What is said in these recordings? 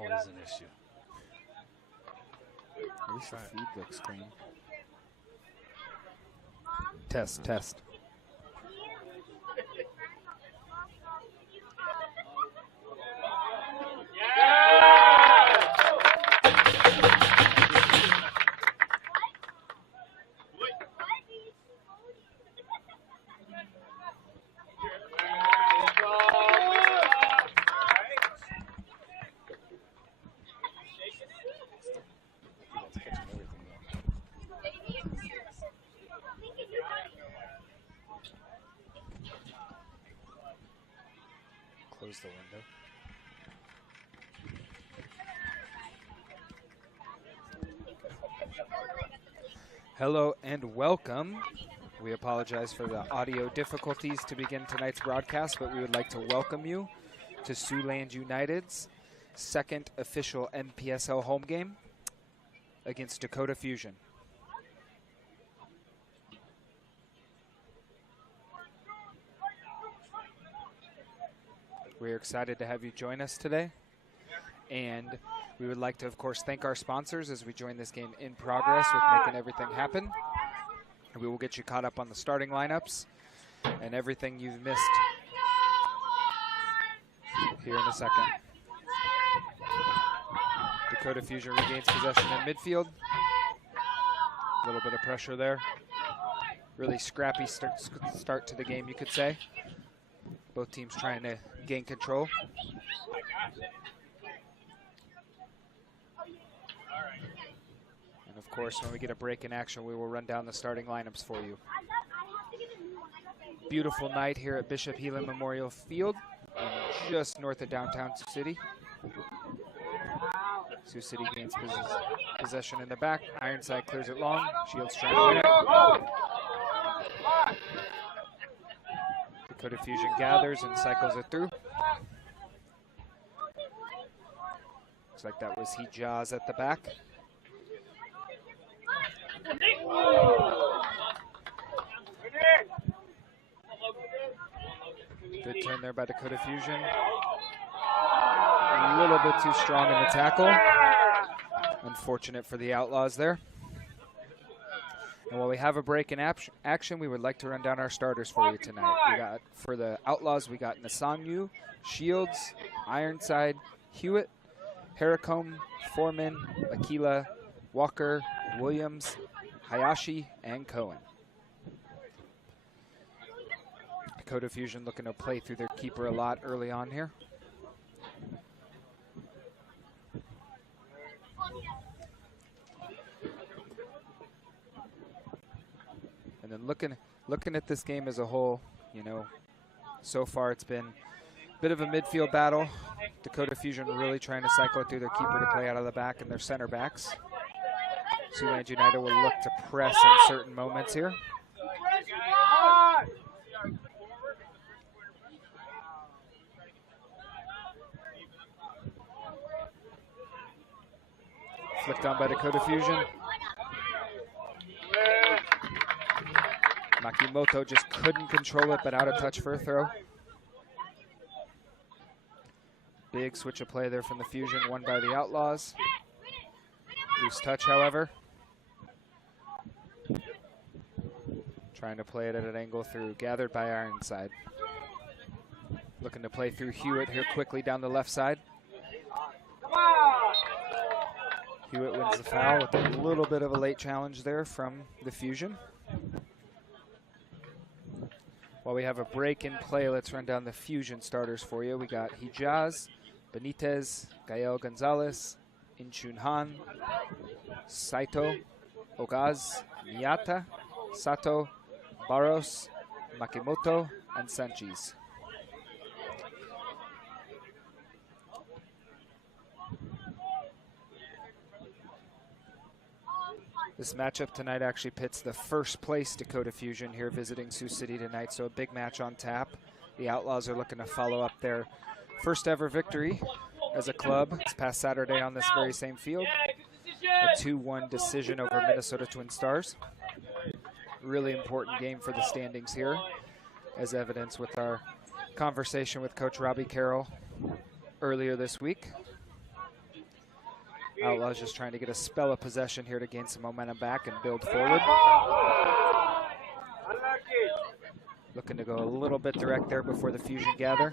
always an issue. At least the feed looks clean. Test, test. Close the window. Hello and welcome. We apologize for the audio difficulties to begin tonight's broadcast, but we would like to welcome you to Siouxland United's second official NPSL home game against Dakota Fusion. We're excited to have you join us today, and we would like to, of course, thank our sponsors as we join this game in progress with making everything happen. We will get you caught up on the starting lineups and everything you've missed here in a second. Dakota Fusion regains possession in midfield. A little bit of pressure there. Really scrappy start to the game, you could say. Both teams trying to gain control. And of course, when we get a break in action, we will run down the starting lineups for you. Beautiful night here at Bishop Heelan Memorial Field, just north of downtown Sioux City. Sioux City gains possession in the back. Ironside clears it long. Shields trying to win it. Dakota Fusion gathers and cycles it through. Looks like that was Hijaz at the back. Good turn there by Dakota Fusion. A little bit too strong in the tackle. Unfortunate for the Outlaws there. And while we have a break in action, we would like to run down our starters for you tonight. We got, for the Outlaws, we got Nasanyu, Shields, Ironside, Hewitt, Harricombe, Foreman, Aquila, Walker, Williams, Hayashi, and Cohen. Dakota Fusion looking to play through their keeper a lot early on here. And then looking at this game as a whole, you know, so far it's been a bit of a midfield battle. Dakota Fusion really trying to cycle it through their keeper to play out of the back and their center backs. Siouxland United will look to press in certain moments here. Flicked on by Dakota Fusion. Makimoto just couldn't control it, but out of touch for a throw. Big switch of play there from the Fusion, won by the Outlaws. Loose touch, however. Trying to play it at an angle through, gathered by Ironside. Looking to play through Hewitt here quickly down the left side. Hewitt wins the foul with a little bit of a late challenge there from the Fusion. While we have a break in play, let's run down the Fusion starters for you. We got Hijaz, Benitez, Gael Gonzalez, Inchun Han, Saito, Ogaz, Miyata, Sato, Barros, Makimoto, and Sanchez. This matchup tonight actually pits the first place Dakota Fusion here visiting Sioux City tonight, so a big match on tap. The Outlaws are looking to follow up their first ever victory as a club this past Saturday on this very same field. A 2-1 decision over Minnesota Twin Stars. Really important game for the standings here, as evidenced with our conversation with Coach Robbie Carroll earlier this week. Outlaws just trying to get a spell of possession here to gain some momentum back and build forward. Looking to go a little bit direct there before the Fusion gather.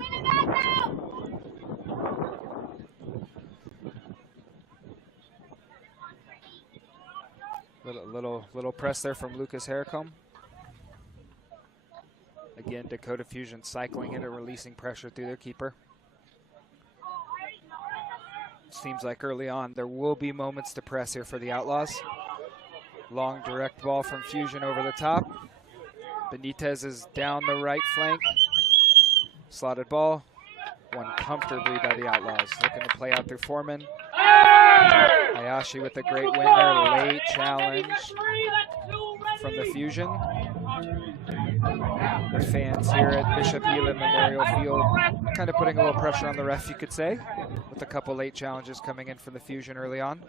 Little press there from Lucas Harricombe. Again, Dakota Fusion cycling it and releasing pressure through their keeper. Seems like early on there will be moments to press here for the Outlaws. Long direct ball from Fusion over the top. Benitez is down the right flank. Slotted ball. Won comfortably by the Outlaws. Looking to play out through Foreman. Hayashi with a great win there. Late challenge from the Fusion. The fans here at Bishop Elam Memorial Field kind of putting a little pressure on the ref, you could say, with a couple late challenges coming in from the Fusion early on.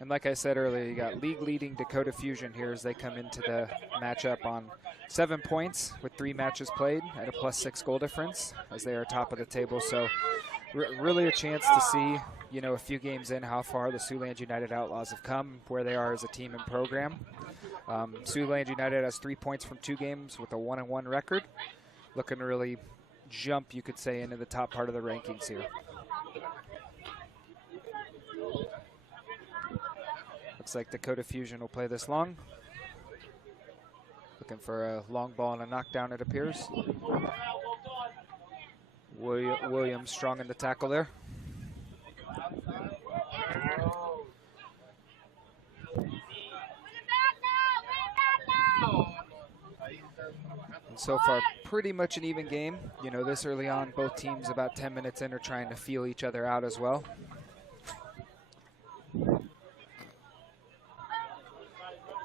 And like I said earlier, you got league-leading Dakota Fusion here as they come into the matchup on 7 points with 3 matches played at a +6 goal difference as they are top of the table. So really a chance to see, you know, a few games in how far the Siouxland United Outlaws have come, where they are as a team and program. Siouxland United has 3 points from 2 games with a 1-1 record. Looking to really jump, you could say, into the top part of the rankings here. Looks like Dakota Fusion will play this long. Looking for a long ball and a knockdown, it appears. Williams strong in the tackle there. And so far, pretty much an even game. You know, this early on, both teams about 10 minutes in are trying to feel each other out as well.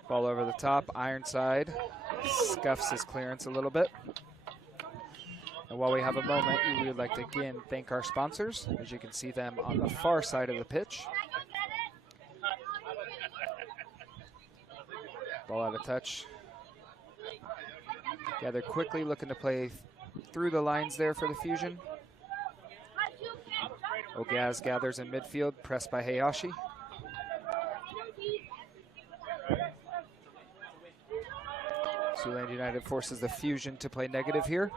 Ball over the top, Ironside scuffs his clearance a little bit. And while we have a moment, we would like to again thank our sponsors. As you can see them on the far side of the pitch. Ball out of touch. Gather quickly, looking to play through the lines there for the Fusion. Ogaz gathers in midfield, pressed by Hayashi. Siouxland United forces the Fusion to play negative here.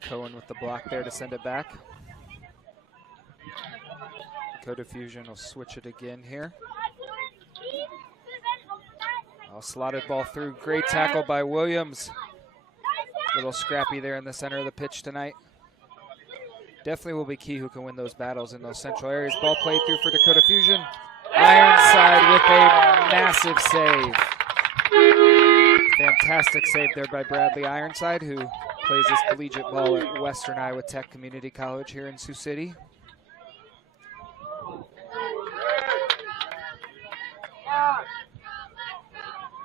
Cohen with the block there to send it back. Dakota Fusion will switch it again here. Slotted ball through. Great tackle by Williams. A little scrappy there in the center of the pitch tonight. Definitely will be key who can win those battles in those central areas. Ball played through for Dakota Fusion. Ironside with a massive save. Fantastic save there by Bradley Ironside, who plays his collegiate ball at Western Iowa Tech Community College here in Sioux City.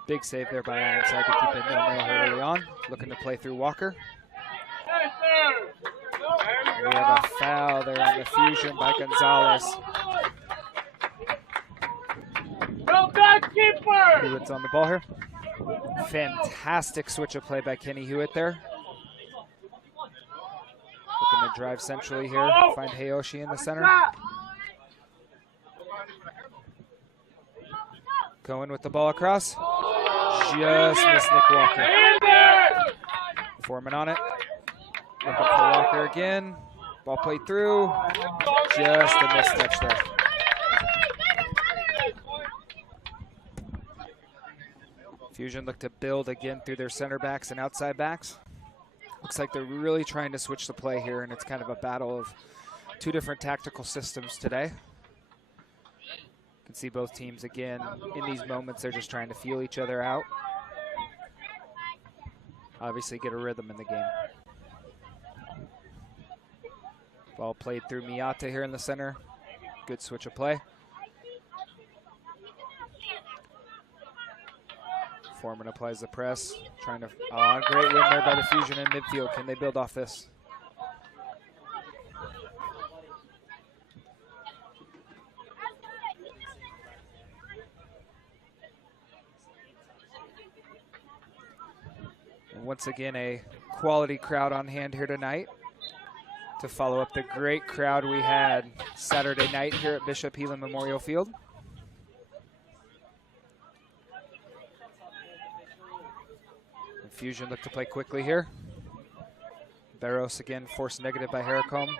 Big save there by Ironside to keep it nil-nil early on. Looking to play through Walker. We have a foul there on the Fusion by Gonzalez. Hewitt's on the ball here. Fantastic switch of play by Kenny Hewitt there. Looking to drive centrally here, find Hayashi in the center. Cohen with the ball across. Just missed Nick Walker. Foreman on it. Looking for Walker again. Ball played through. Just a missed touch there. Fusion look to build again through their center backs and outside backs. Looks like they're really trying to switch the play here, and it's kind of a battle of 2 different tactical systems today. You can see both teams again in these moments, they're just trying to feel each other out. Obviously get a rhythm in the game. Ball played through Miyata here in the center. Good switch of play. Foreman applies the press. Trying to, great win there by the Fusion in midfield. Can they build off this? Once again, a quality crowd on hand here tonight to follow up the great crowd we had Saturday night here at Bishop Heelan Memorial Field. And Fusion look to play quickly here. Barros again forced negative by Harricombe.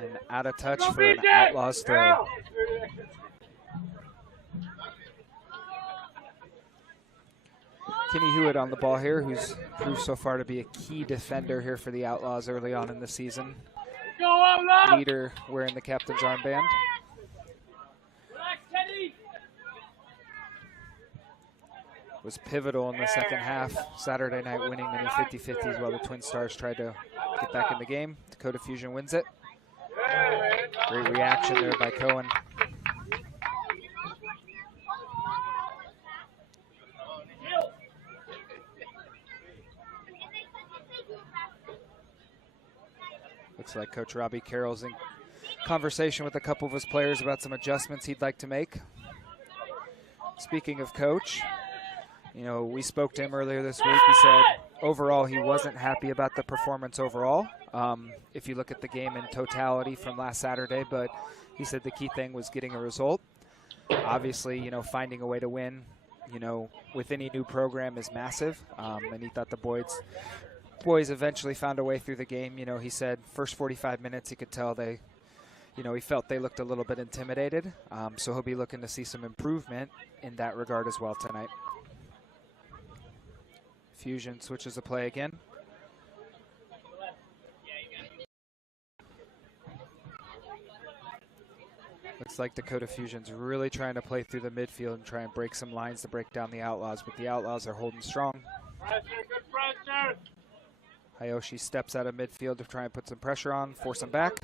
And out of touch for an Outlaws throw. Kenny Hewitt on the ball here, who's proved so far to be a key defender here for the Outlaws early on in the season. Leader wearing the captain's armband. Was pivotal in the second half Saturday night, winning many 50-50s while the Twin Stars tried to get back in the game. Dakota Fusion wins it. Great reaction there by Cohen. Looks like Coach Robbie Carroll's in conversation with a couple of his players about some adjustments he'd like to make. Speaking of Coach, you know, we spoke to him earlier this week. He said overall he wasn't happy about the performance overall, if you look at the game in totality from last Saturday, but he said the key thing was getting a result. Obviously, you know, finding a way to win, you know, with any new program is massive, and he thought the boys eventually found a way through the game. You know, he said first 45 minutes he could tell they, you know, he felt they looked a little bit intimidated, so he'll be looking to see some improvement in that regard as well tonight. Fusion switches the play again. Looks like Dakota Fusion's really trying to play through the midfield and try and break some lines to break down the Outlaws, but the Outlaws are holding strong. Hayoshi steps out of midfield to try and put some pressure on, force him back.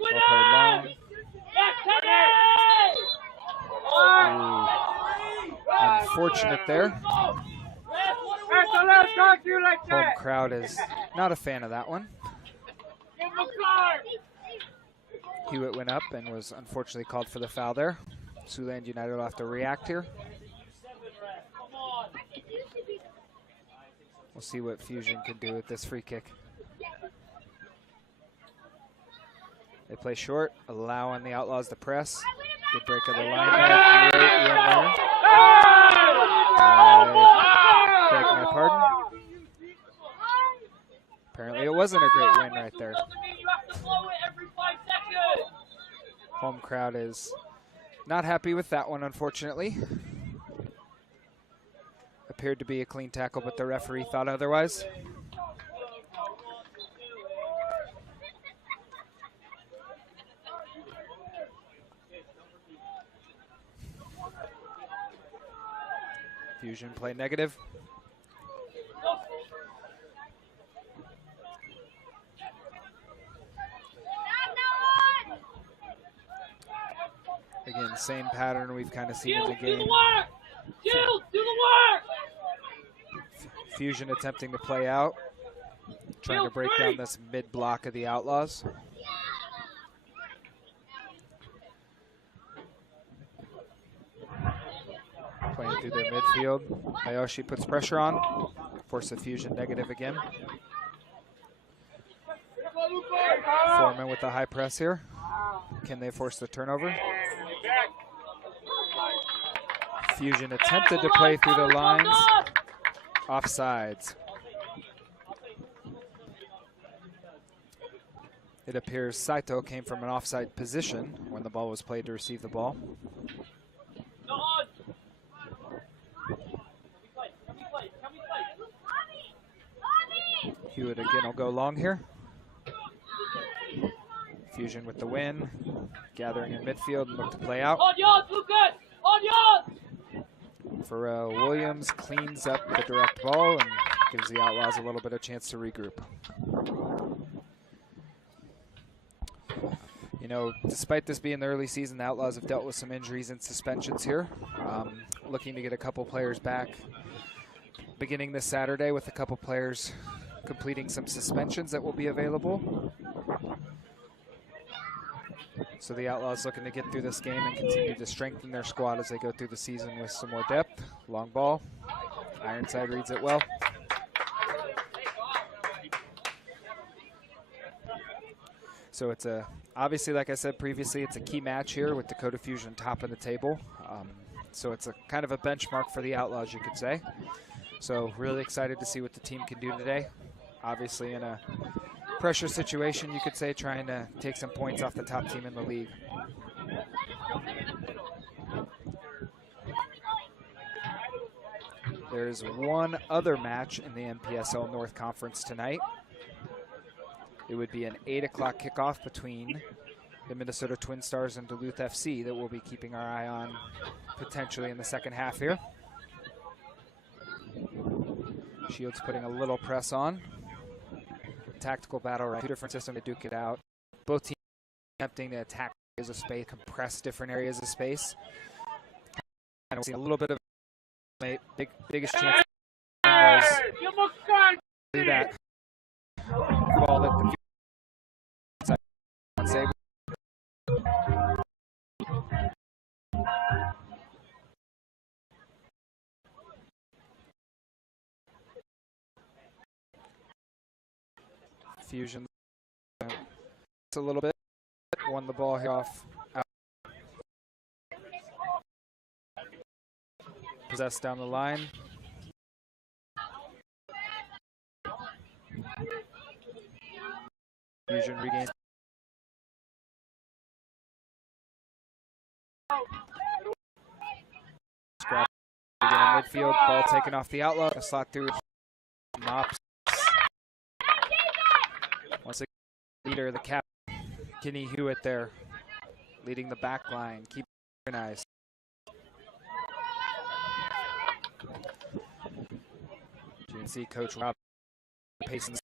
Well played long. Unfortunate there. Home crowd is not a fan of that one. Hewitt went up and was unfortunately called for the foul there. Siouxland United will have to react here. We'll see what Fusion can do with this free kick. They play short, allowing the Outlaws to press. Good break of the line there. Great win there. Beg my pardon. Apparently it wasn't a great win right there. Home crowd is not happy with that one, unfortunately. Appeared to be a clean tackle, but the referee thought otherwise. Fusion play negative. Again, same pattern we've kind of seen in the game. Fusion attempting to play out, trying to break down this mid block of the Outlaws. Playing through their midfield. Hayoshi puts pressure on, force the Fusion negative again. Foreman with the high press here. Can they force the turnover? Fusion attempted to play through the lines. Offsides. It appears Saito came from an offside position when the ball was played to receive the ball. Hewitt again will go long here. Fusion with the win, gathering in midfield and look to play out. Pharrell Williams cleans up the direct ball and gives the Outlaws a little bit of chance to regroup. You know, despite this being the early season, the Outlaws have dealt with some injuries and suspensions here. Looking to get a couple players back beginning this Saturday, with a couple players completing some suspensions that will be available. So the Outlaws looking to get through this game and continue to strengthen their squad as they go through the season with some more depth. Long ball. Ironside reads it well. So it's obviously, like I said previously, it's a key match here with Dakota Fusion top of the table. So it's a kind of a benchmark for the Outlaws, you could say. So really excited to see what the team can do today. Obviously in a pressure situation, you could say, trying to take some points off the top team in the league. There's one other match in the NPSL North Conference tonight. It would be an 8 o'clock kickoff between the Minnesota Twin Stars and Duluth FC that we'll be keeping our eye on potentially in the second half here. Shields putting a little press on. Tactical battle, right? Two different systems to duke it out. Both teams attempting to attack areas of space, compress different areas of space. And we'll see a little bit of biggest chance was do that. Ball that the save. Fusion a little bit, won the ball here off. Possessed down the line. Fusion regains. Scrap again in midfield, ball taken off the outlaw, a slot through, mops. Once again, leader, the captain, Kenny Hewitt there, leading the back line, keep organized. You can see Coach Rob pacing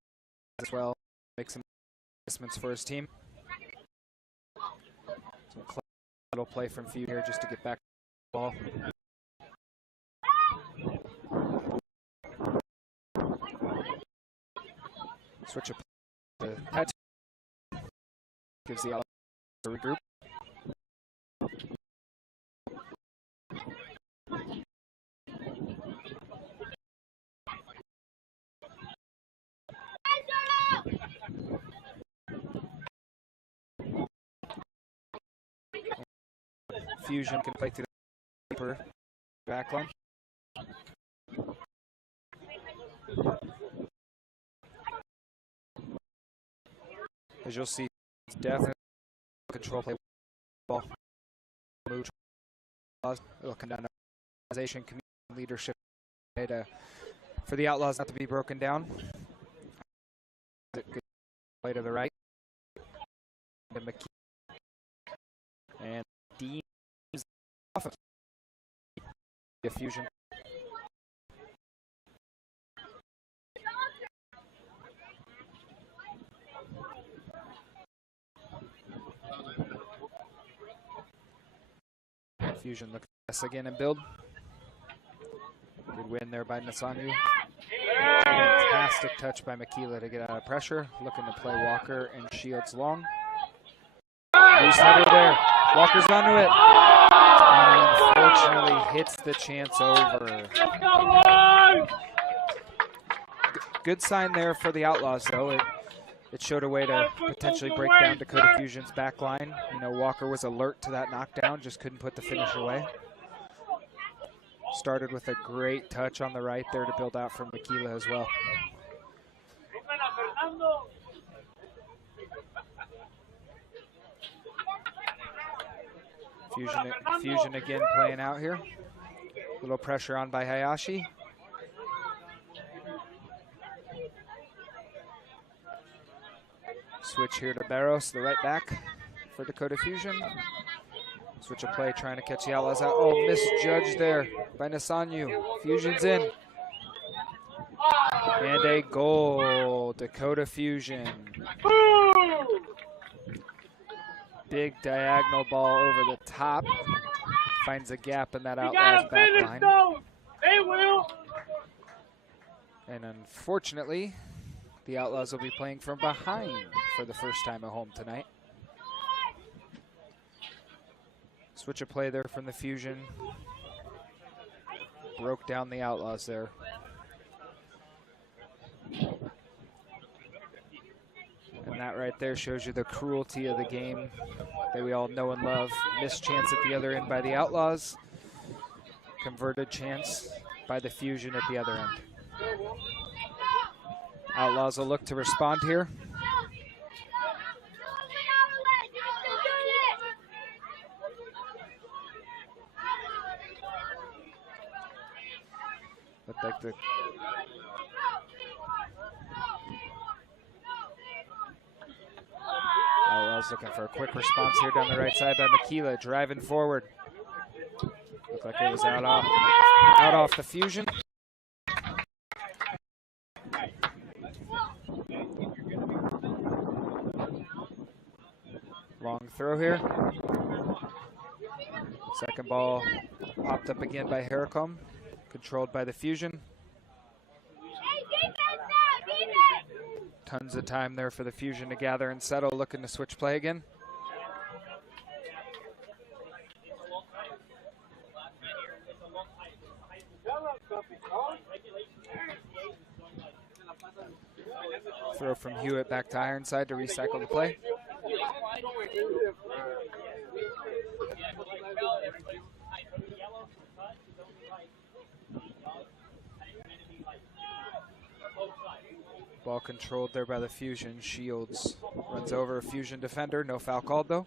as well, make some adjustments for his team. Some little play from Few here just to get back to the ball. Switch up the patch. Gives the Outlaws a regroup. Fusion can play through the deeper back line. As you'll see, it's definitely control play ball. Move. It'll come down to organization, community leadership for the Outlaws not to be broken down. Good play to the right. And McKee and Dean off of the Fusion. Fusion looking at us again and build. Good win there by Nasanyu. Fantastic touch by Makila to get out of pressure. Looking to play Walker and Shields long. Loose header there. Walker's onto it. And unfortunately hits the chance over. Good sign there for the Outlaws, though. It showed a way to potentially break down Dakota Fusion's back line. You know, Walker was alert to that knockdown, just couldn't put the finish away. Started with a great touch on the right there to build out from Makila as well. Fusion again playing out here. A little pressure on by Hayashi. Switch here to Barros, the right back for Dakota Fusion. Switch of play, trying to catch the Outlaws out. Oh, misjudged there by Nasanyu. Fusion's in. And a goal, Dakota Fusion. Big diagonal ball over the top. Finds a gap in that Outlaws back line. And unfortunately, the Outlaws will be playing from behind for the first time at home tonight. Switch of play there from the Fusion. Broke down the Outlaws there. And that right there shows you the cruelty of the game that we all know and love. Missed chance at the other end by the Outlaws. Converted chance by the Fusion at the other end. Outlaws will look to respond here. Looked like the Outlaws looking for a quick response here down the right side by Makila, driving forward. Looked like it was out off the Fusion. Long throw here. Second ball popped up again by Harricombe, controlled by the Fusion. Tons of time there for the Fusion to gather and settle, looking to switch play again. Throw from Hewitt back to Ironside to recycle the play. Ball controlled there by the Fusion. Shields runs over a Fusion defender. No foul called though.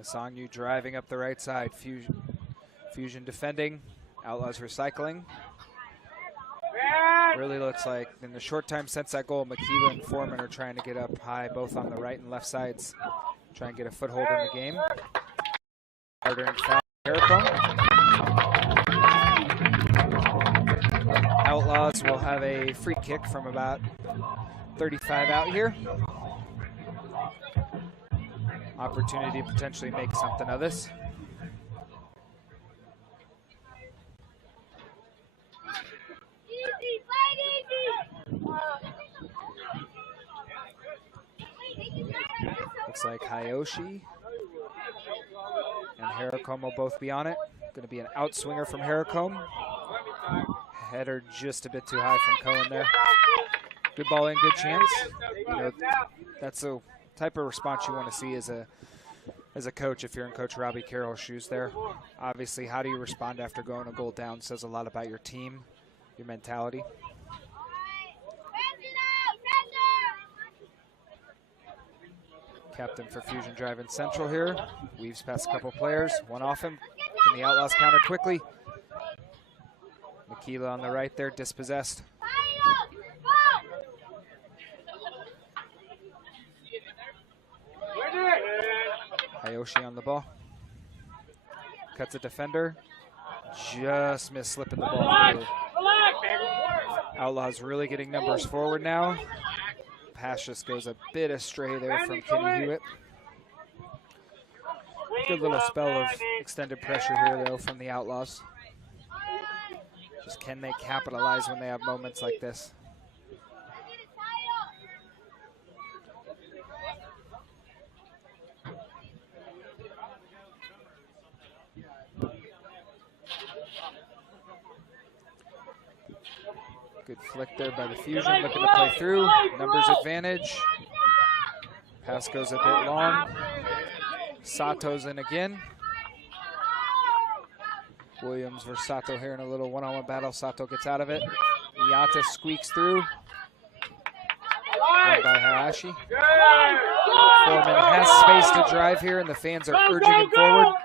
Nasangyu driving up the right side. Fusion defending. Outlaws recycling. Really looks like in the short time since that goal, Makila and Foreman are trying to get up high, both on the right and left sides. Try and get a foothold in the game. Harder and foul. Outlaws will have a free kick from about 35 out here. Opportunity to potentially make something of this. Looks like Hayoshi and Harricombe will both be on it. Going to be an outswinger from Harricombe. Header just a bit too high from Cohen there. Good ball in, good chance. You know, that's the type of response you want to see as a coach if you're in Coach Robbie Carroll's shoes there. Obviously, how do you respond after going a goal down says a lot about your team, your mentality. Captain for Fusion driving central here. Weaves past a couple players, one off him. Can the Outlaws counter quickly? Makila on the right there, dispossessed. Hayoshi on the ball. Cuts a defender. Just missed slipping the ball through. Outlaws really getting numbers forward now. Pass just goes a bit astray there from Kenny Hewitt. Good little spell of extended pressure here though from the Outlaws. Just can they capitalize when they have moments like this? Good flick there by the Fusion, looking to play through. Numbers advantage. Pass goes a bit long. Sato's in again. Williams versus Sato here in a little one-on-one battle. Sato gets out of it. Miyata squeaks through. Run by Hayashi. Foreman has space to drive here, and the fans are urging him forward.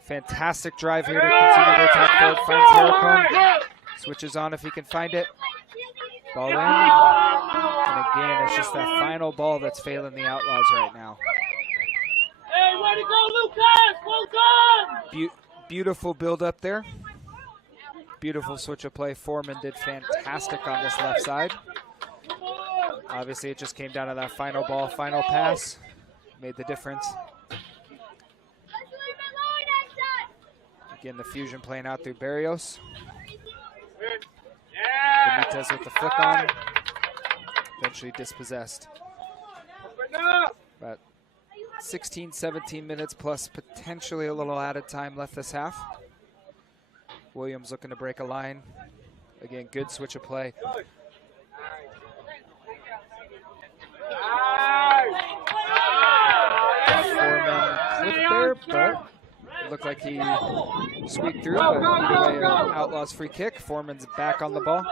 Fantastic drive here to continue to attack forward. Finds Harricombe. Switches on if he can find it. Ball in. And again, it's just that final ball that's failing the Outlaws right now. Hey, way to go, Lucas! Well done! Beautiful build up there. Beautiful switch of play. Foreman did fantastic on this left side. Obviously, it just came down to that final ball, final pass. Made the difference. Again, the Fusion playing out through Barrios. Benitez with the flick on. Eventually dispossessed. But 16, 17 minutes plus potentially a little added time left this half. Williams looking to break a line. Again, good switch of play. Foreman clipped there, but it looked like he squeaked through, but either way, Outlaws free kick. Foreman's back on the ball.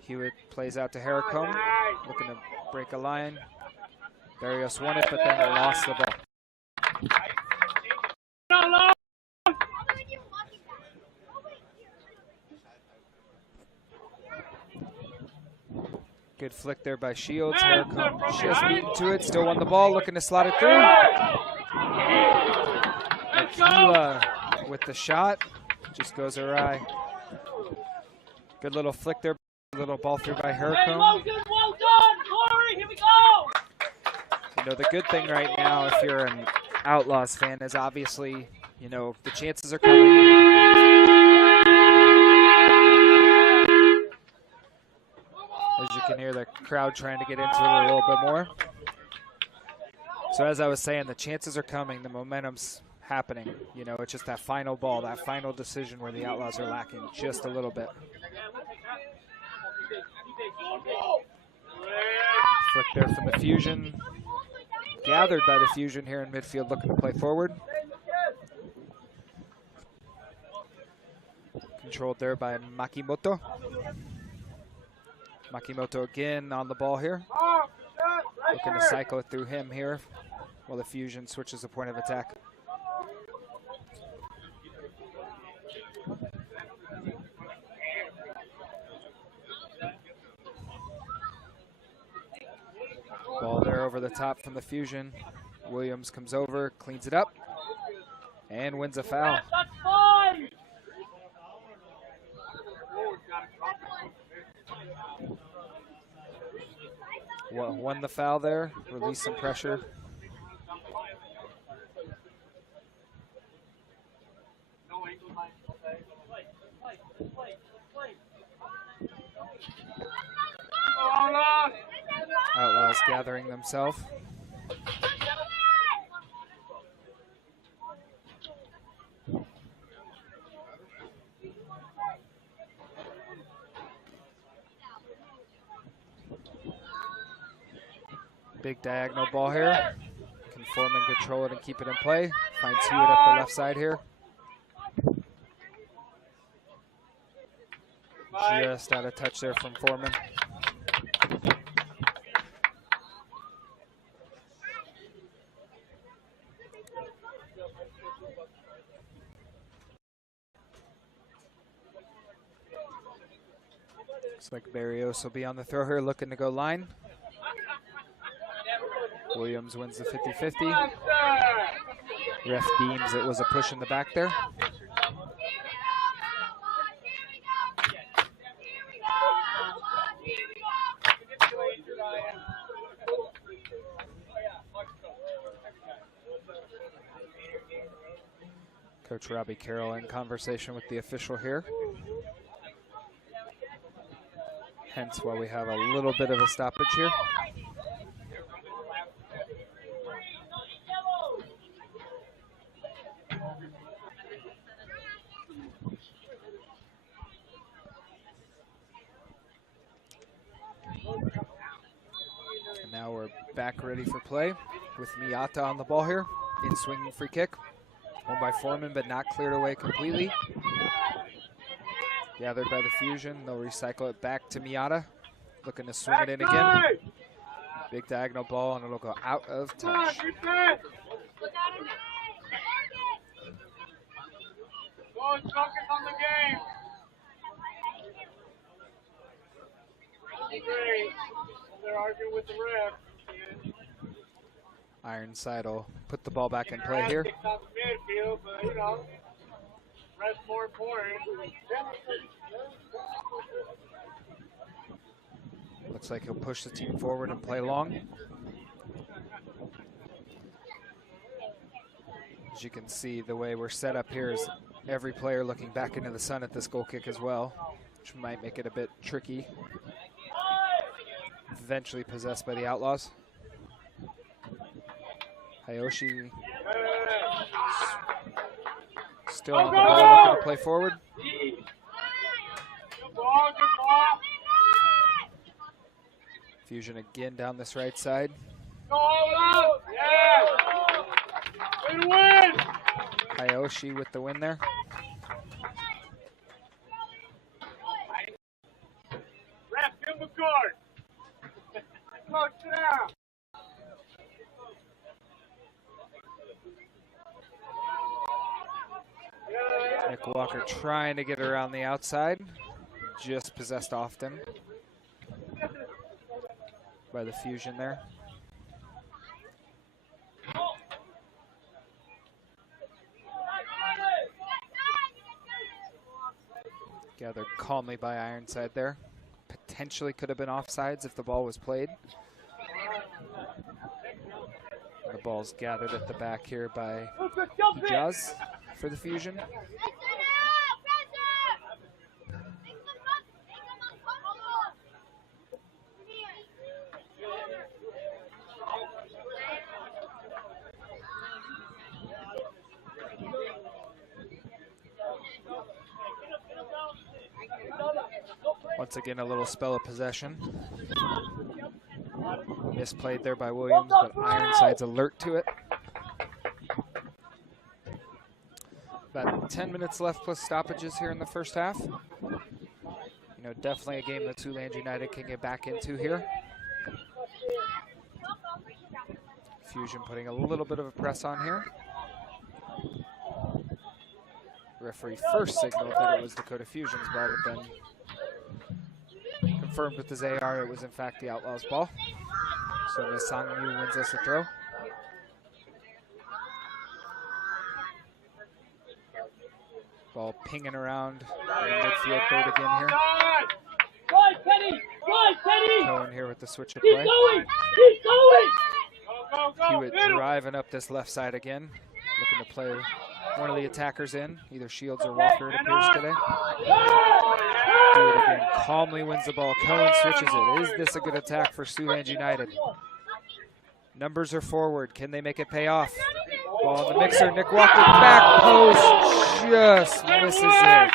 Hewitt plays out to Harricombe, looking to break a line. Barrios won it, but then lost the ball. Good flick there by Shields. Harricombe just beaten to it, still won the ball, looking to slot it through. Aquila with the shot, just goes awry. Good little flick there, little ball through by Harricombe. Well done, Corey, here we go! You know, the good thing right now, if you're an Outlaws fan, is obviously, you know, the chances are coming. As you can hear the crowd trying to get into it a little bit more. So as I was saying, the chances are coming, the momentum's happening. You know, it's just that final ball, that final decision where the Outlaws are lacking just a little bit. Flick there from the Fusion. Gathered by the Fusion here in midfield, looking to play forward. Controlled there by Makimoto. Makimoto again on the ball here. Looking to cycle it through him here while the Fusion switches the point of attack. Ball there over the top from the Fusion. Williams comes over, cleans it up, and wins a foul. Won the foul there, released some pressure. Outlaws gathering themselves. Big diagonal ball here. Can Foreman control it and keep it in play. Finds Hewitt up the left side here. Just out of touch there from Foreman. Looks like Barrios will be on the throw here, looking to go line. Williams wins the 50-50. Ref deems it was a push in the back there. Coach Robbie Carroll in conversation with the official here. Hence why we have a little bit of a stoppage here. And now we're back ready for play with Miyata on the ball here. In swinging free kick. Won by Foreman, but not cleared away completely. Gathered by the Fusion. They'll recycle it back to Miyata. Looking to swing it in again. Big diagonal ball, and it'll go out of touch. Focus on the game. Great. They're arguing with the ref. Ironside will put the ball back in play here. Midfield, but you know, ref's more important. Looks like he'll push the team forward and play long. As you can see, the way we're set up here is every player looking back into the sun at this goal kick as well, which might make it a bit tricky. Eventually possessed by the Outlaws. Hayoshi still on the ball, looking to play forward. Fusion again down this right side. Hayoshi with the win there. Ref, give him a card. Coach, sit down. Nick Walker trying to get around the outside. Just possessed often by the Fusion there. Gathered calmly by Ironside there. Potentially could have been offsides if the ball was played. The ball's gathered at the back here by Hijaz for the Fusion. Once again, a little spell of possession. Misplayed there by Williams, but Ironside's alert to it. About 10 minutes left plus stoppages here in the first half. You know, definitely a game that Siouxland United can get back into here. Fusion putting a little bit of a press on here. Referee first signaled that it was Dakota Fusion's ball, but then confirmed with his AR it was in fact the Outlaws' ball. So Nisangyu wins us a throw. Ball pinging around in midfield third again here. Cohen here with the switch of play. Hewitt driving up this left side again, looking to play one of the attackers in, either Shields or Walker, it appears today. Hewitt again calmly wins the ball. Cohen switches it. Is this a good attack for Siouxland United? Numbers are forward. Can they make it pay off? Ball in the mixer. Nick Walker back post just misses it.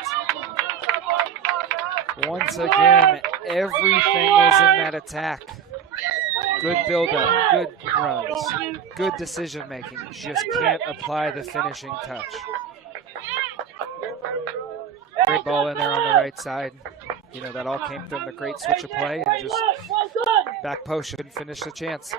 Once again, everything was in that attack. Good build-up, good runs, good decision-making. Just can't apply the finishing touch. Great ball in there on the right side. You know, that all came from the great switch of play, and just back post shouldn't finish the chance.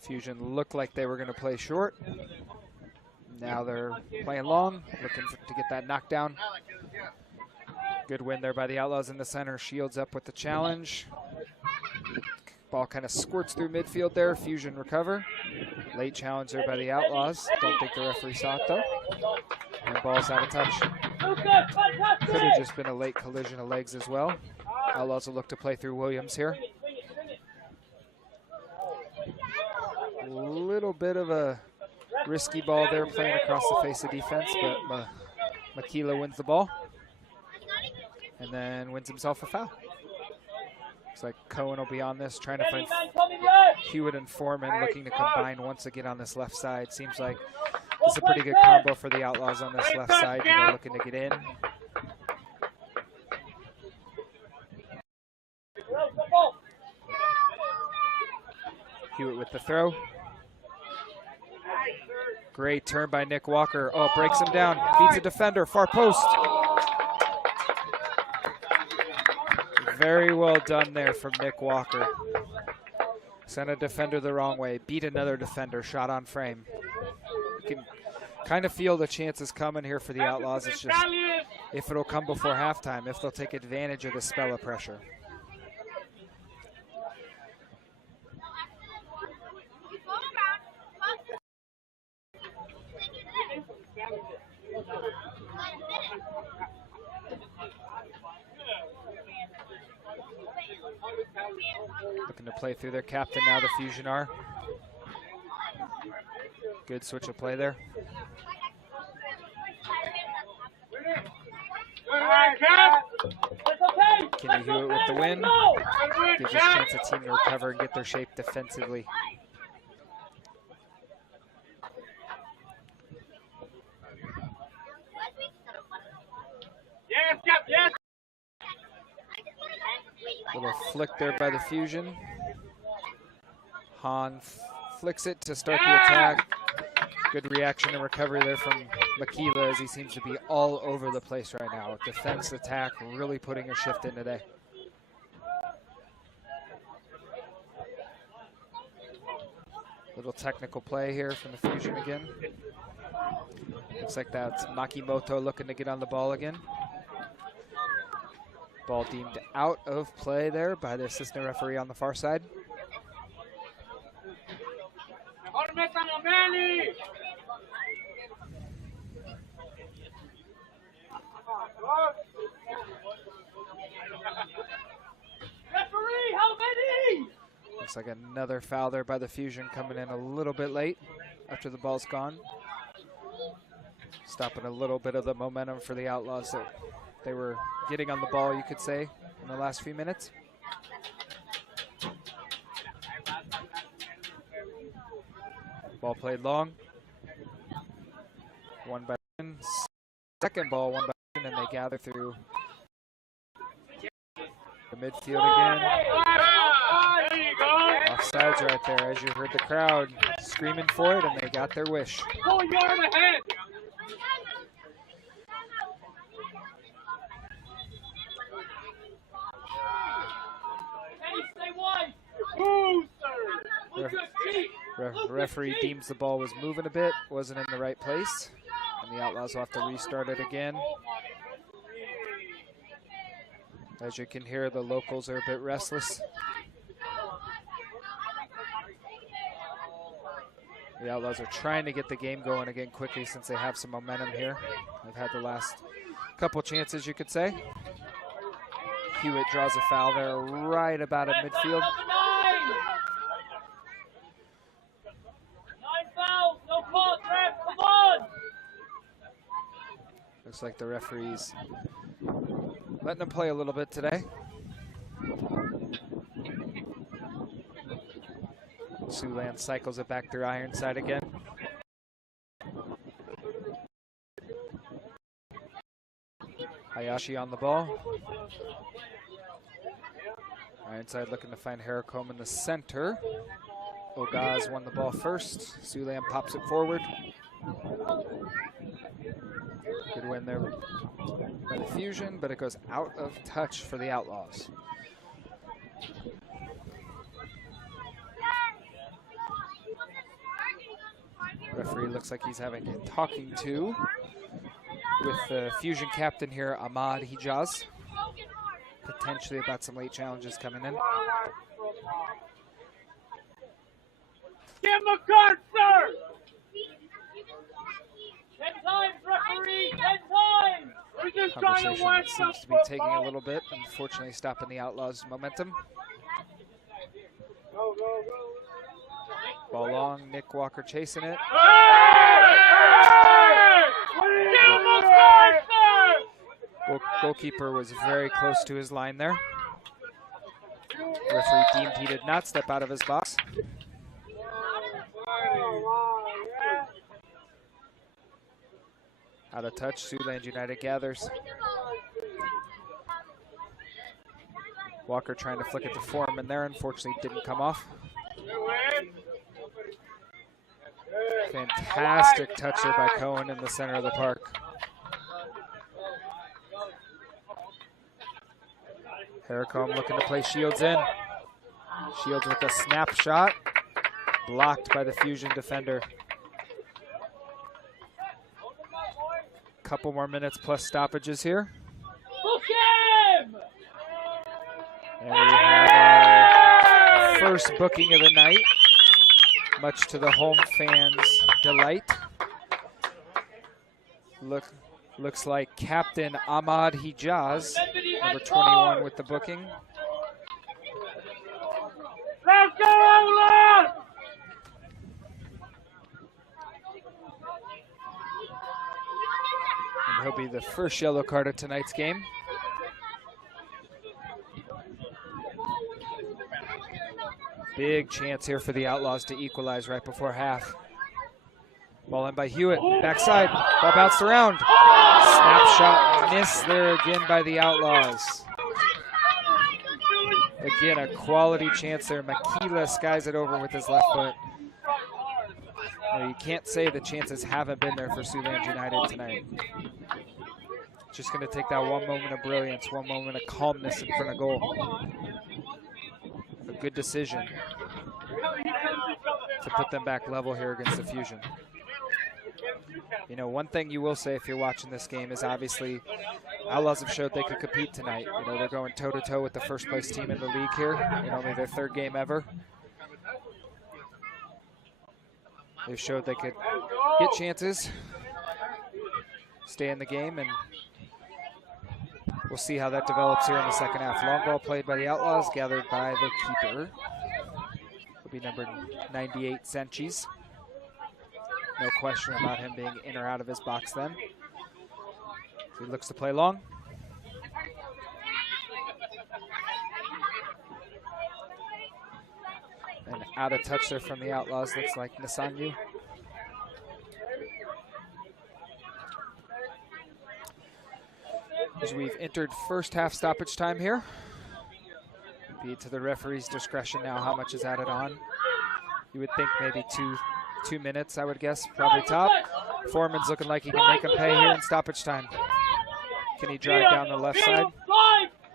Fusion looked like they were going to play short. Now they're playing long, looking to get that knockdown. Good win there by the Outlaws in the center. Shields up with the challenge. Ball kind of squirts through midfield there. Fusion recover. Late challenge there by the Outlaws. Don't think the referee saw it though. And ball's out of touch. Could have just been a late collision of legs as well. Outlaws will look to play through Williams here. A little bit of a risky ball there playing across the face of defense, but Makila wins the ball and then wins himself a foul. Looks like Cohen will be on this, trying to find Hewitt and Foreman looking to combine once again on this left side. Seems like it's a pretty good combo for the Outlaws on this left side, you know, looking to get in. Hewitt with the throw. Great turn by Nick Walker. Oh, breaks him down. Beats a defender. Far post. Very well done there from Nick Walker. Sent a defender the wrong way. Beat another defender. Shot on frame. You can kind of feel the chances coming here for the Outlaws. It's just if it'll come before halftime, if they'll take advantage of the spell of pressure. Looking to play through their captain now, the Fusion are. Good switch of play there. Kenny Hewitt with the win. Gives his chance a team to recover and get their shape defensively. Yes. Little flick there by the Fusion. Hahn flicks it to start the attack. Good reaction and recovery there from Makila as he seems to be all over the place right now. Defense, attack, really putting a shift in today. Little technical play here from the Fusion again. Looks like that's Makimoto looking to get on the ball again. Ball deemed out of play there by the assistant referee on the far side. Referee, how many? Looks like another foul there by the Fusion coming in a little bit late after the ball's gone. Stopping a little bit of the momentum for the Outlaws that they were getting on the ball, you could say, in the last few minutes. Ball played long. One by one. Second ball, one by one, and they gather through the midfield again. There you go. Offsides right there, as you heard the crowd screaming for it, and they got their wish. Full yard ahead. Referee deems the ball was moving a bit, wasn't in the right place, and the Outlaws will have to restart it again. As you can hear, the locals are a bit restless. The Outlaws are trying to get the game going again quickly since they have some momentum here. They've had the last couple chances, you could say. Hewitt draws a foul there right about at midfield. 9 fouls, no call, Trev, come on! Looks like the referees letting them play a little bit today. Siouxland cycles it back through Ironside again. Hayashi on the ball. Ironside looking to find Harricombe in the center. Ogaz won the ball first. Siouxland pops it forward. Good win there by the Fusion, but it goes out of touch for the Outlaws. Referee looks like he's having a talking to with the Fusion captain here, Ahmad Hijaz. Potentially about some late challenges coming in. Give him a card, sir! 10 times, referee, 10 times! We're just trying to Conversation watch seems to be taking a little bit, unfortunately stopping the Outlaws' momentum. Ball long, Nick Walker chasing it. Goalkeeper was very close to his line there. Referee deemed he did not step out of his box. Out of touch, Siouxland United gathers. Walker trying to flick it to Foreman there, unfortunately didn't come off. Fantastic touch there by Cohen in the center of the park. Harricombe looking to play Shields in. Shields with a snapshot, blocked by the Fusion defender. Couple more minutes plus stoppages here. And we have our first booking of the night, much to the home fans' delight. Looks like Captain Ahmad Hijaz, number 21 with the booking. Let's go, Outlaws! And he'll be the first yellow card of tonight's game. Big chance here for the Outlaws to equalize right before half. Ball in by Hewitt, backside, ball bounced around. Snapshot miss there again by the Outlaws. Again, a quality chance there. Makila skies it over with his left foot. Well, you can't say the chances haven't been there for Siouxland United tonight. Just going to take that one moment of brilliance, one moment of calmness in front of goal. A good decision to put them back level here against the Fusion. You know, one thing you will say if you're watching this game is obviously Outlaws have showed they could compete tonight. You know, they're going toe-to-toe with the first place team in the league here in only their third game ever. They've showed they could get chances, stay in the game, and we'll see how that develops here in the second half. Long ball played by the Outlaws, gathered by the keeper. Will be number 98, Sanchez. No question about him being in or out of his box then. So he looks to play long. And out of touch there from the Outlaws, looks like Nasanyu. As we've entered first half stoppage time here. Be it to the referee's discretion now how much is added on. You would think maybe two minutes, I would guess, probably top. Foreman's looking like he can make him pay here in stoppage time. Can he drive down the left side?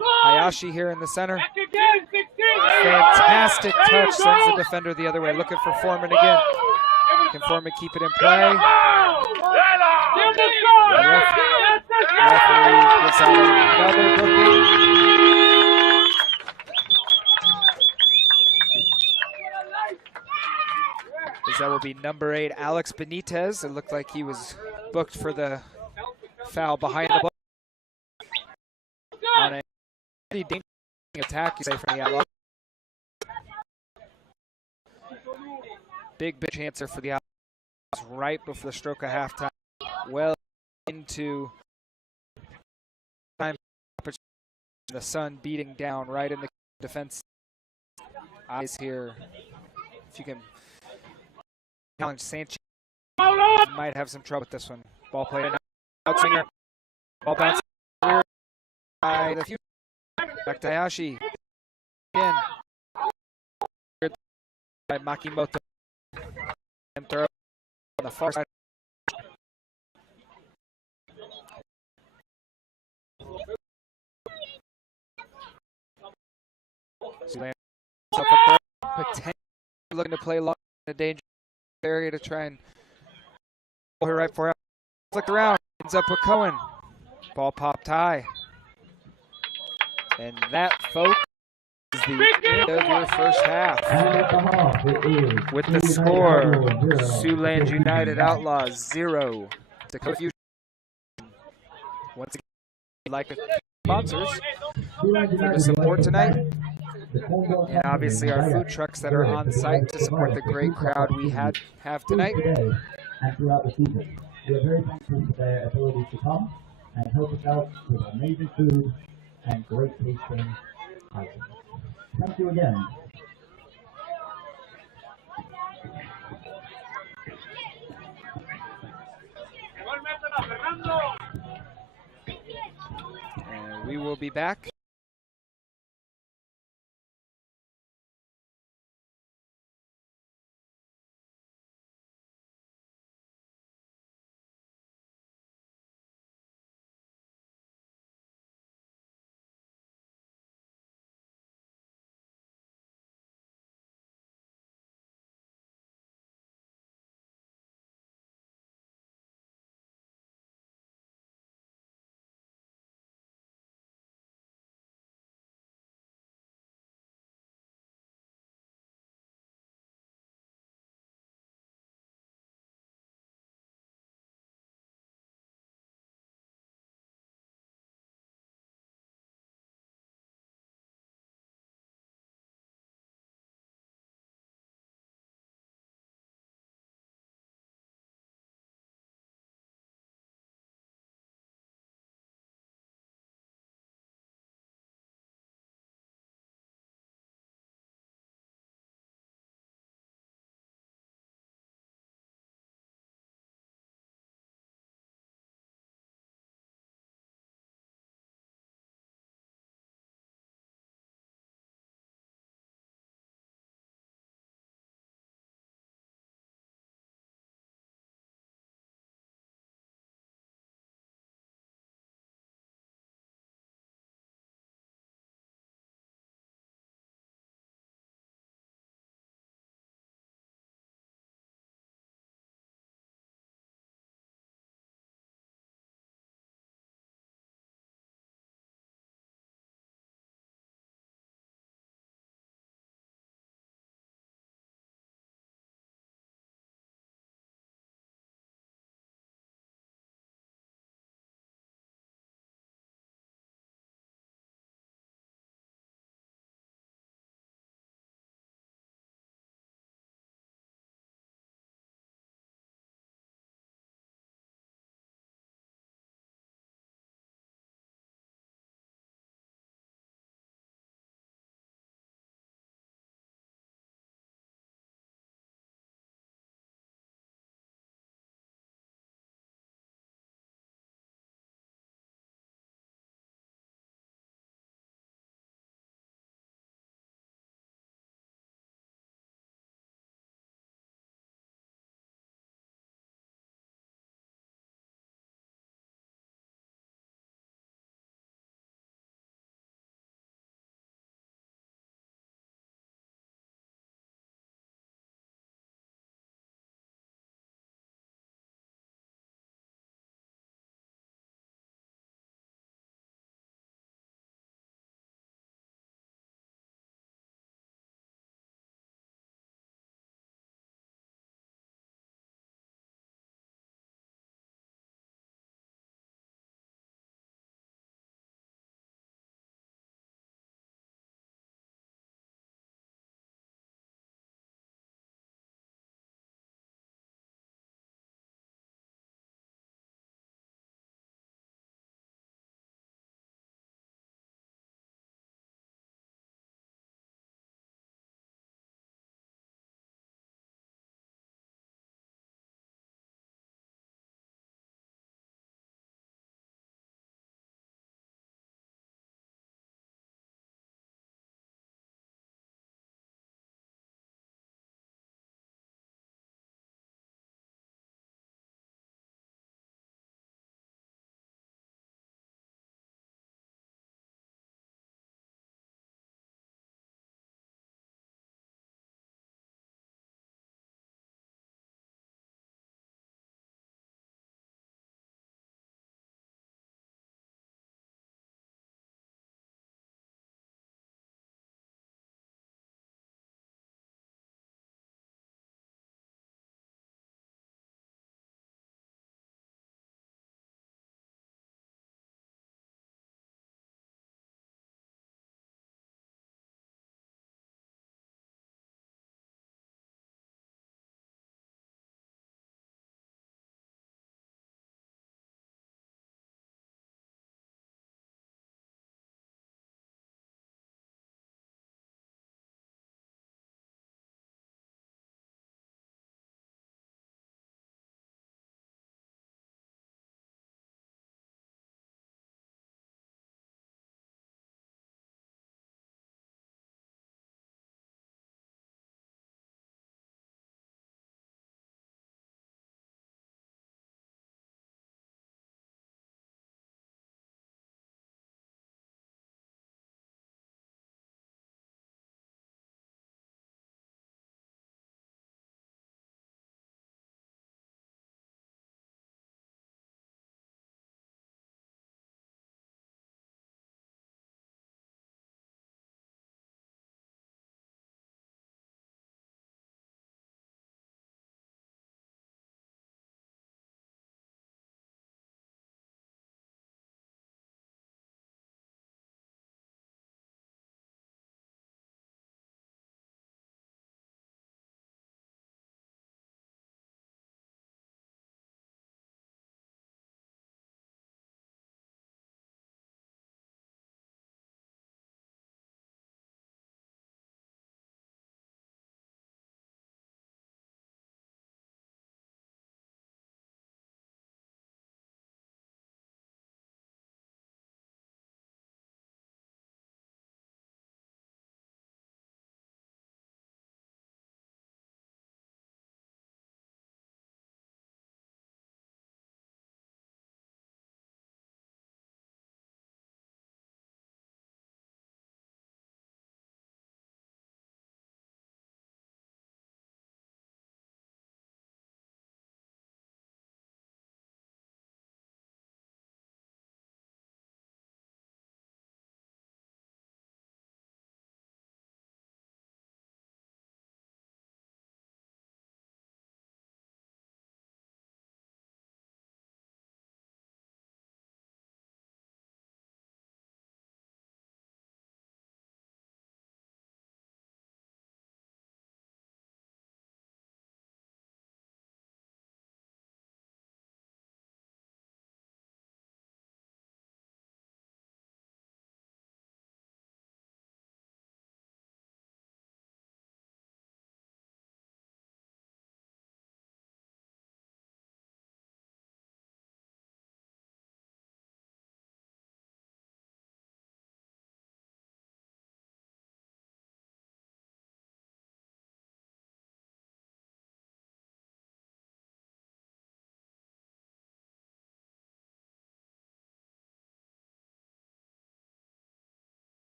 Hayashi here in the center. Fantastic touch, sends the defender the other way. Looking for Foreman again. Can Foreman keep it in play? Referee gives out another booking. That will be number 8, Alex Benitez. It looked like he was booked for the foul behind the ball. On a pretty dangerous attack, you say, from the Outlaws. Big chance there for the Outlaws right before the stroke of halftime. Well into time. The sun beating down right in the defense. Eyes here. If you can challenge Sanchez, might have some trouble with this one. Ball played out swinger. Ball bounced by the Fusion. Back to Hayashi. Again. By Makimoto. And throw on the far side. Potentially looking to play long in a dangerous area to try and pull her right for him. Flicked around, ends up with Cohen. Ball popped high. And that, folks, is the end of your first half. With the score, Siouxland United Outlaws 0 to Fusion. Once again, we'd like to thank sponsors for the support tonight. And obviously our food trucks that are on site to support the great crowd we have tonight. And throughout the season. We are very thankful for their ability to come and help us out with amazing food and great tasting items. Thank you again. And we will be back.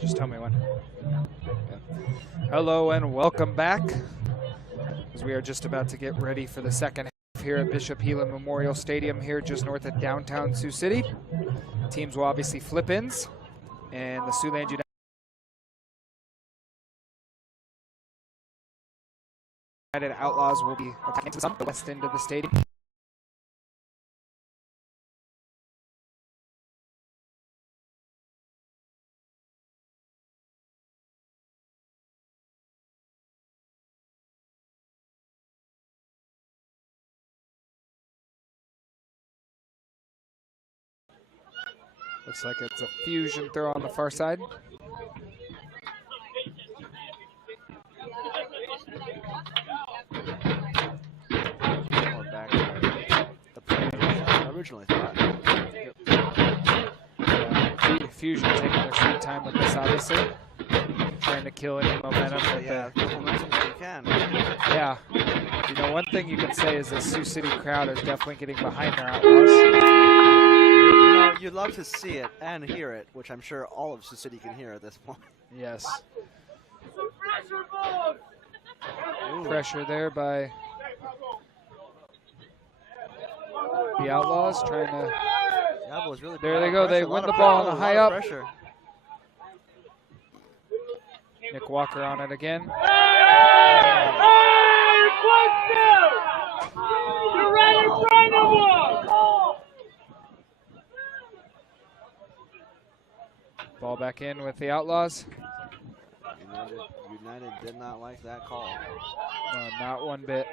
Just tell me when. Yeah. Hello and welcome back, as we are just about to get ready for the second half here at Bishop Heelan Memorial Stadium here just north of downtown Sioux City. Teams will obviously flip ins, and the Siouxland United Outlaws will be attacking to the west end of the stadium. Looks like it's a fusion throw on the far side. More back the play I originally thought. Yep. Fusion taking their sweet time with this, obviously. Trying to kill any momentum. Yeah, momentum if you can. Yeah. You know, one thing you can say is the Sioux City crowd is definitely getting behind their Outlaws. You'd love to see it and hear it, which I'm sure all of Sioux City can hear at this point. Yes. Pressure there by the Outlaws, trying to. Really there they go. They win the ball on a high up. Pressure. Nick Walker on it again. You're right in front of us! Ball back in with the Outlaws. United did not like that call. No, not one bit.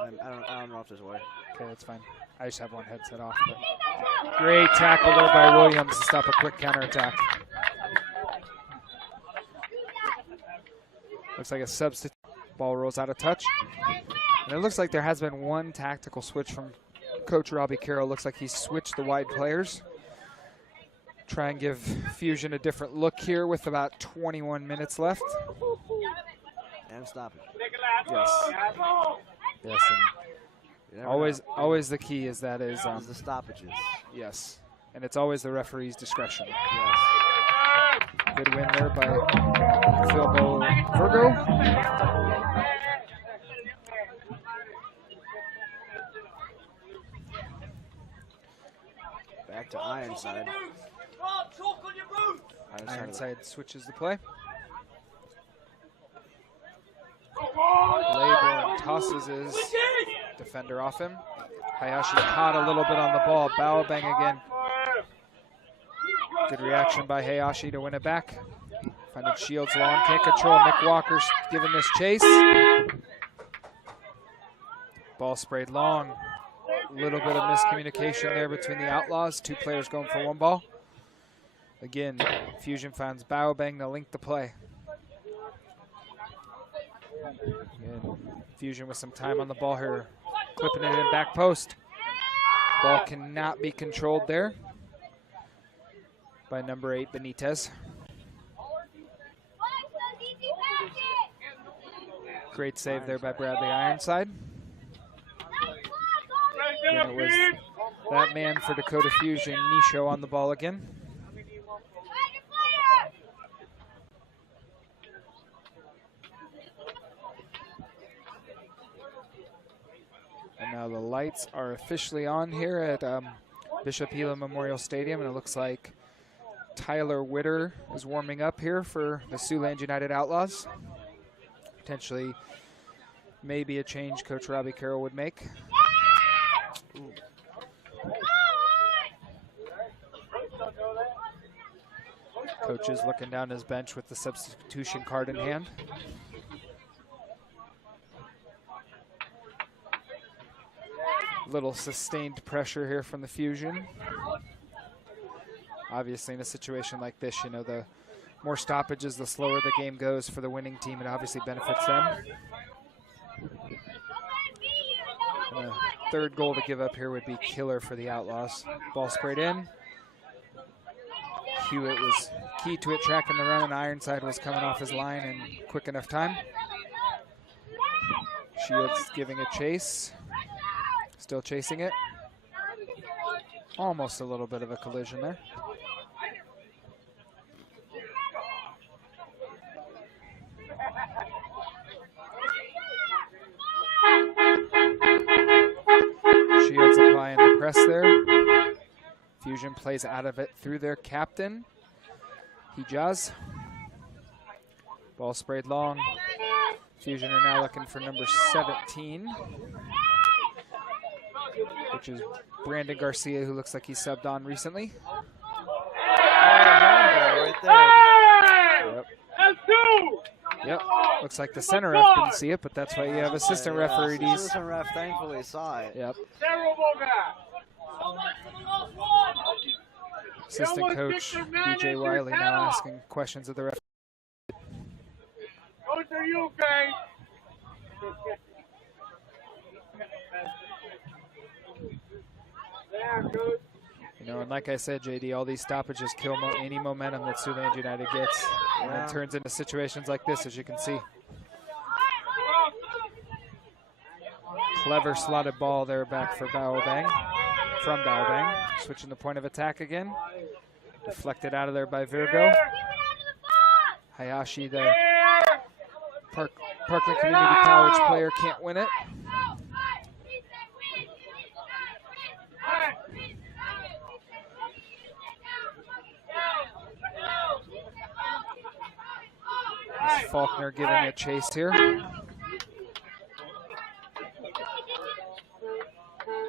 I don't know if there's a way. Okay, that's fine. I just have one headset off. But great tackle there by Williams to stop a quick counterattack. Looks like a substitute. Ball rolls out of touch. And it looks like there has been one tactical switch from Coach Robbie Carroll. Looks like he's switched the wide players. Try and give Fusion a different look here with about 21 minutes left. And stop it. Yes. Yes. And always the key is that is the stoppages. Yes. And it's always the referee's discretion. Yes. Good win there by Phil Virgo. Back to Ironside. Ironside switches the play. Laybourne tosses his defender off him. Hayashi caught a little bit on the ball. Bow bang again. Good reaction by Hayashi to win it back. Finding Shields long, can't control. Nick Walker's giving this chase. Ball sprayed long. A little bit of miscommunication there between the Outlaws. Two players going for one ball. Again, Fusion finds Bow bang to link the play. Again, Fusion with some time on the ball here. Clipping it in back post. Ball cannot be controlled there by number 8, Benitez. Great save there by Bradley Ironside. And it was that man for Dakota Fusion, Nisho, on the ball again. And now the lights are officially on here at Bishop Heelan Memorial Stadium, and it looks like Tyler Witter is warming up here for the Siouxland United Outlaws. Potentially maybe a change Coach Robbie Carroll would make. Ooh. Coach is looking down his bench with the substitution card in hand. Little sustained pressure here from the Fusion. Obviously, in a situation like this, you know, the more stoppages, the slower the game goes for the winning team. It obviously benefits them. And a third goal to give up here would be killer for the Outlaws. Ball sprayed in. Hewitt was key to it, tracking the run, and Ironside was coming off his line in quick enough time. Shields giving a chase. Still chasing it. Almost a little bit of a collision there. Shields applying the press there. Fusion plays out of it through their captain, Hijaz. Ball sprayed long. Fusion are now looking for number 17, which is Brandon Garcia, who looks like he subbed on recently. Right there. Yep. Yep. Looks like the center ref didn't see it, but that's why you have assistant referees. Assistant ref thankfully saw it. Yep. Assistant coach BJ Wiley now asking questions of the ref. Coach, are you okay? You know, and like I said, JD, all these stoppages kill any momentum that Siouxland United gets. And it turns into situations like this, as you can see. Clever slotted ball there back for Baobang. From Baobang. Switching the point of attack again. Deflected out of there by Virgo. Hayashi, the Parkland Community College player, can't win it. Faulkner giving a chase here.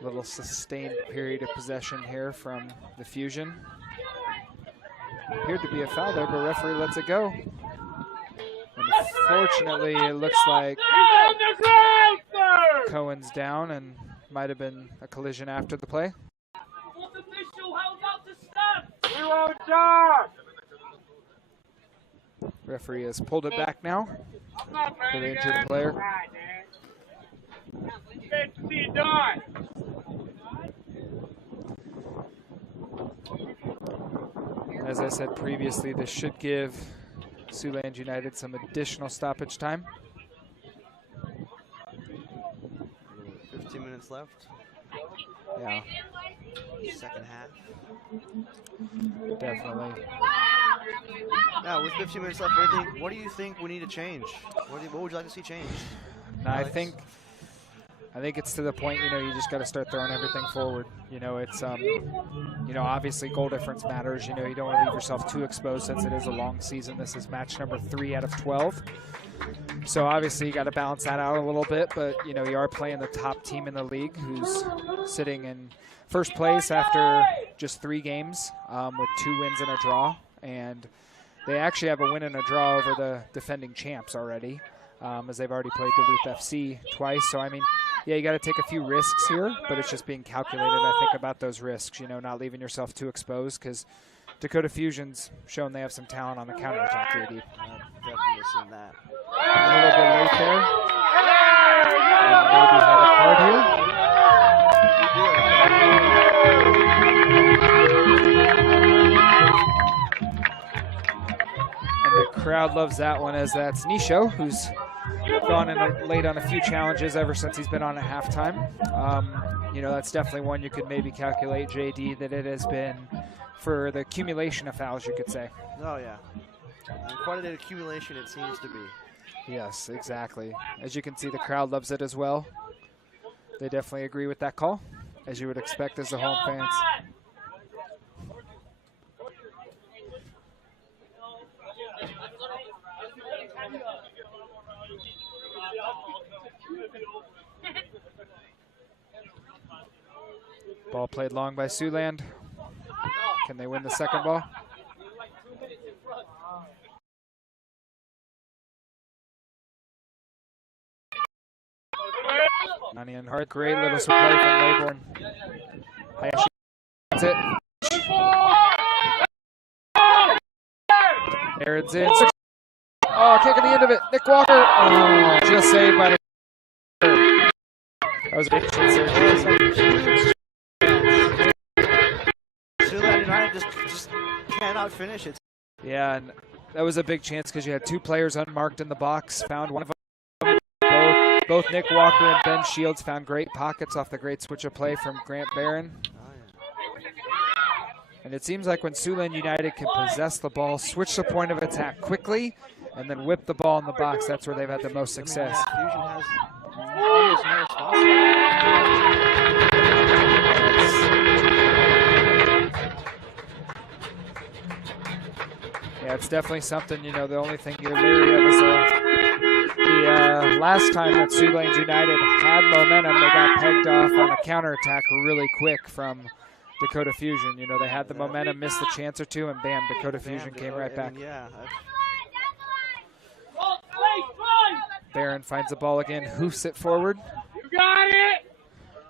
Little sustained period of possession here from the Fusion. Appeared to be a foul there, but referee lets it go. Unfortunately, it looks like Cohen's down and might have been a collision after the play. Referee has pulled it back now for the injured player. As I said previously, this should give Siouxland United some additional stoppage time. 15 minutes left. Yeah. Second half. Definitely. Now, with 15 minutes left, what do you think we need to change? What would you like to see changed? I think it's to the point, you know, you just got to start throwing everything forward. You know, it's, you know, obviously goal difference matters. You know, you don't want to leave yourself too exposed since it is a long season. This is match number 3 out of 12. So obviously you got to balance that out a little bit, but, you know, you are playing the top team in the league who's sitting in first place after just 3 games with 2 wins and a draw. And they actually have a win and a draw over the defending champs already, as they've already played Duluth FC twice. So, I mean, yeah, you got to take a few risks here, but it's just being calculated, I think, about those risks, you know, not leaving yourself too exposed, because Dakota Fusion's shown they have some talent on the counterattack here, deep. Definitely seen that. A little bit late there. And maybe had a card here. And the crowd loves that one, as that's Nisho, who's gone in late on a few challenges ever since he's been on at halftime. You know, that's definitely one you could maybe calculate, JD, that it has been for the accumulation of fouls, you could say. Oh, yeah. And quite an accumulation it seems to be. Yes, exactly. As you can see, the crowd loves it as well. They definitely agree with that call, as you would expect as the home fans. Ball played long by Siouxland. Can they win the second ball? Nani and Hart, great little supply from Laybourne. Hayashi, that's it. Aaron's in. Oh, kick at the end of it. Nick Walker. Oh, just saved by the. That was a big chance there. Siouxland United just cannot finish it. Yeah, and that was a big chance because you had 2 players unmarked in the box. Found one of them. Both Both Nick Walker and Ben Shields found great pockets off the great switch of play from Grant Barron. And it seems like when Siouxland United can possess the ball, switch the point of attack quickly, and then whip the ball in the box, that's where they've had the most success. Fusion has almost no response. Yeah, it's definitely something, you know, the only thing you're leery of is the last time that Siouxland United had momentum, they got pegged off on a counterattack really quick from Dakota Fusion. You know, they had the momentum, missed a chance or two, and bam, Dakota Fusion came right back. Barron finds the ball again, hoofs it forward. You got it!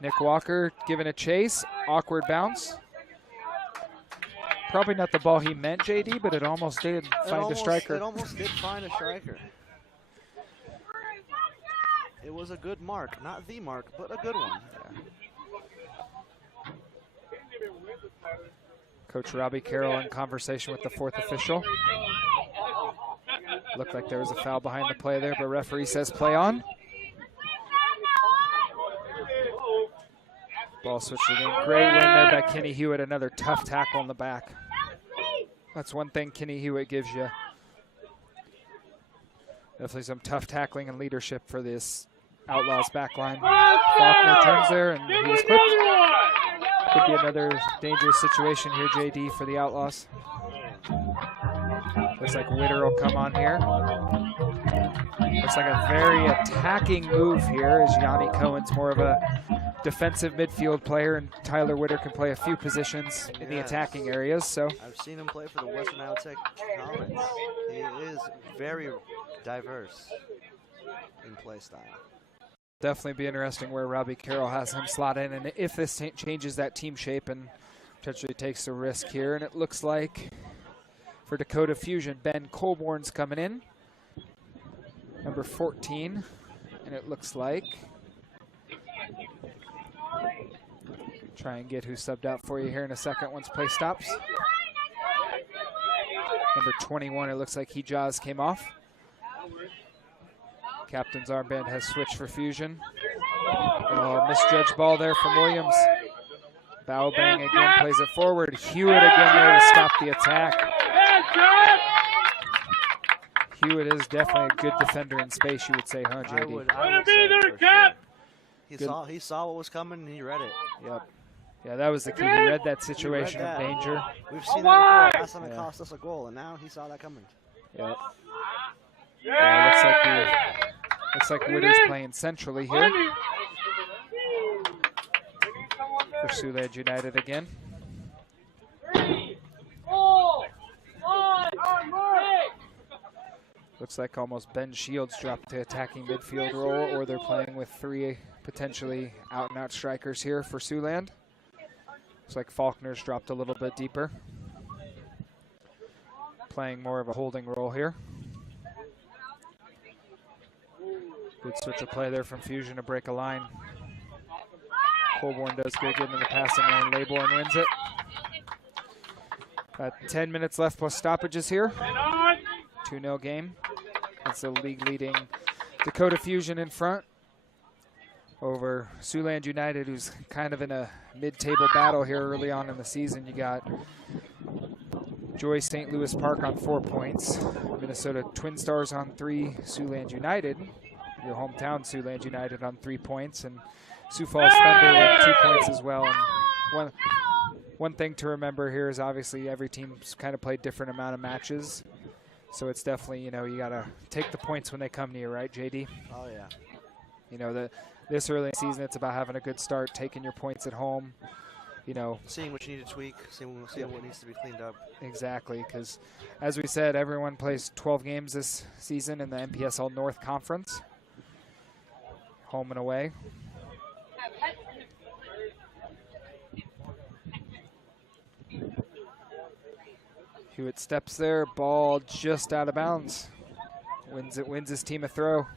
Nick Walker giving a chase, awkward bounce. Probably not the ball he meant, JD, but it almost did find a striker. It almost did find a striker. It was a good mark, not the mark, but a good one. Yeah. Coach Robbie Carroll in conversation with the fourth official. Looked like there was a foul behind the play there, but referee says play on. Ball switched again. Great win there by Kenny Hewitt. Another tough tackle in the back. That's one thing Kenny Hewitt gives you. Definitely some tough tackling and leadership for this Outlaws back line. Faulkner turns there and he was clipped. Could be another dangerous situation here, JD, for the Outlaws. Looks like Witter will come on here. Looks like a very attacking move here as Yanni Cohen's more of a defensive midfield player, and Tyler Witter can play a few positions in the attacking areas. So I've seen him play for the Western Iowa Tech Comets. He is very diverse in play style. Definitely be interesting where Robbie Carroll has him slot in, and if this changes that team shape and potentially takes a risk here. And it looks like for Dakota Fusion, Ben Colborn's coming in, number 14, and it looks like, try and get who subbed out for you here in a second once play stops. Number 21, it looks like Hijaz came off. Captain's armband has switched for Fusion. Oh, misjudged ball there from Williams. Bow bang again, plays it forward. Hewitt again there to stop the attack. Hewitt is definitely a good defender in space, you would say, huh, JD? I would say for sure. He saw what was coming and he read it. Yep. Yeah, that was the key. He read that situation of danger. We've seen that before. Last time it cost us a goal, and now he saw that coming. Yep. Yeah, looks like Witter's playing centrally here for Siouxland United again. 3, 4, 5, 6. Looks like almost Ben Shields dropped to attacking midfield role, or they're playing with three potentially out-and-out strikers here for Siouxland. Looks like Faulkner's dropped a little bit deeper, playing more of a holding role here. Good switch of play there from Fusion to break a line. Colborn does good getting in the passing lane. Laybourne wins it. Got 10 minutes left plus stoppages here. 2-0 game. That's the league leading Dakota Fusion in front over Siouxland United, who's kind of in a mid-table battle here early on in the season. You got Joy St. Louis Park on 4 points, Minnesota Twin Stars on 3, Siouxland United, your hometown Siouxland United on 3 points, and Sioux Falls Thunder with 2 points as well. And one thing to remember here is obviously every team's kind of played different amount of matches, so it's definitely, you know, you got to take the points when they come to you, right, JD? Oh, yeah. You know, this early in the season, it's about having a good start, taking your points at home, you know. Seeing what you need to tweak, seeing what needs to be cleaned up. Exactly, because as we said, everyone plays 12 games this season in the NPSL North Conference, home and away. Hewitt steps there, ball just out of bounds. Wins his team a throw.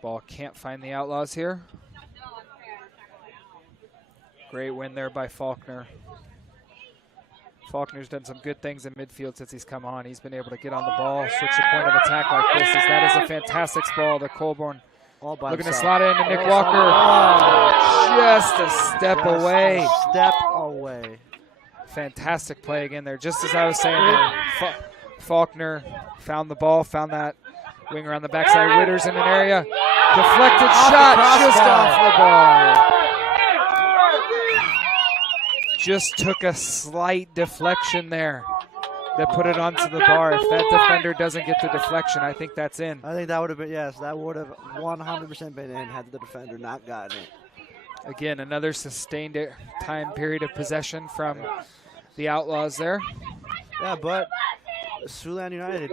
Ball can't find the Outlaws here. Great win there by Faulkner. Faulkner's done some good things in midfield since he's come on. He's been able to get on the ball, switch the point of attack like this. As that is a fantastic ball to Colborn. Looking to slot it into Nick Walker. Just a step away. Step away. Fantastic play again there. Just as I was saying there, Faulkner found the ball, found that winger on the backside. Witter's in an area. Deflected shot just off the ball. Just took a slight deflection there that put it onto the bar. If that defender doesn't get the deflection, I think that's in. I think that would have been, yes, that would have 100% been in had the defender not gotten it. Again, another sustained time period of possession from the Outlaws there. Yeah, but Siouxland United,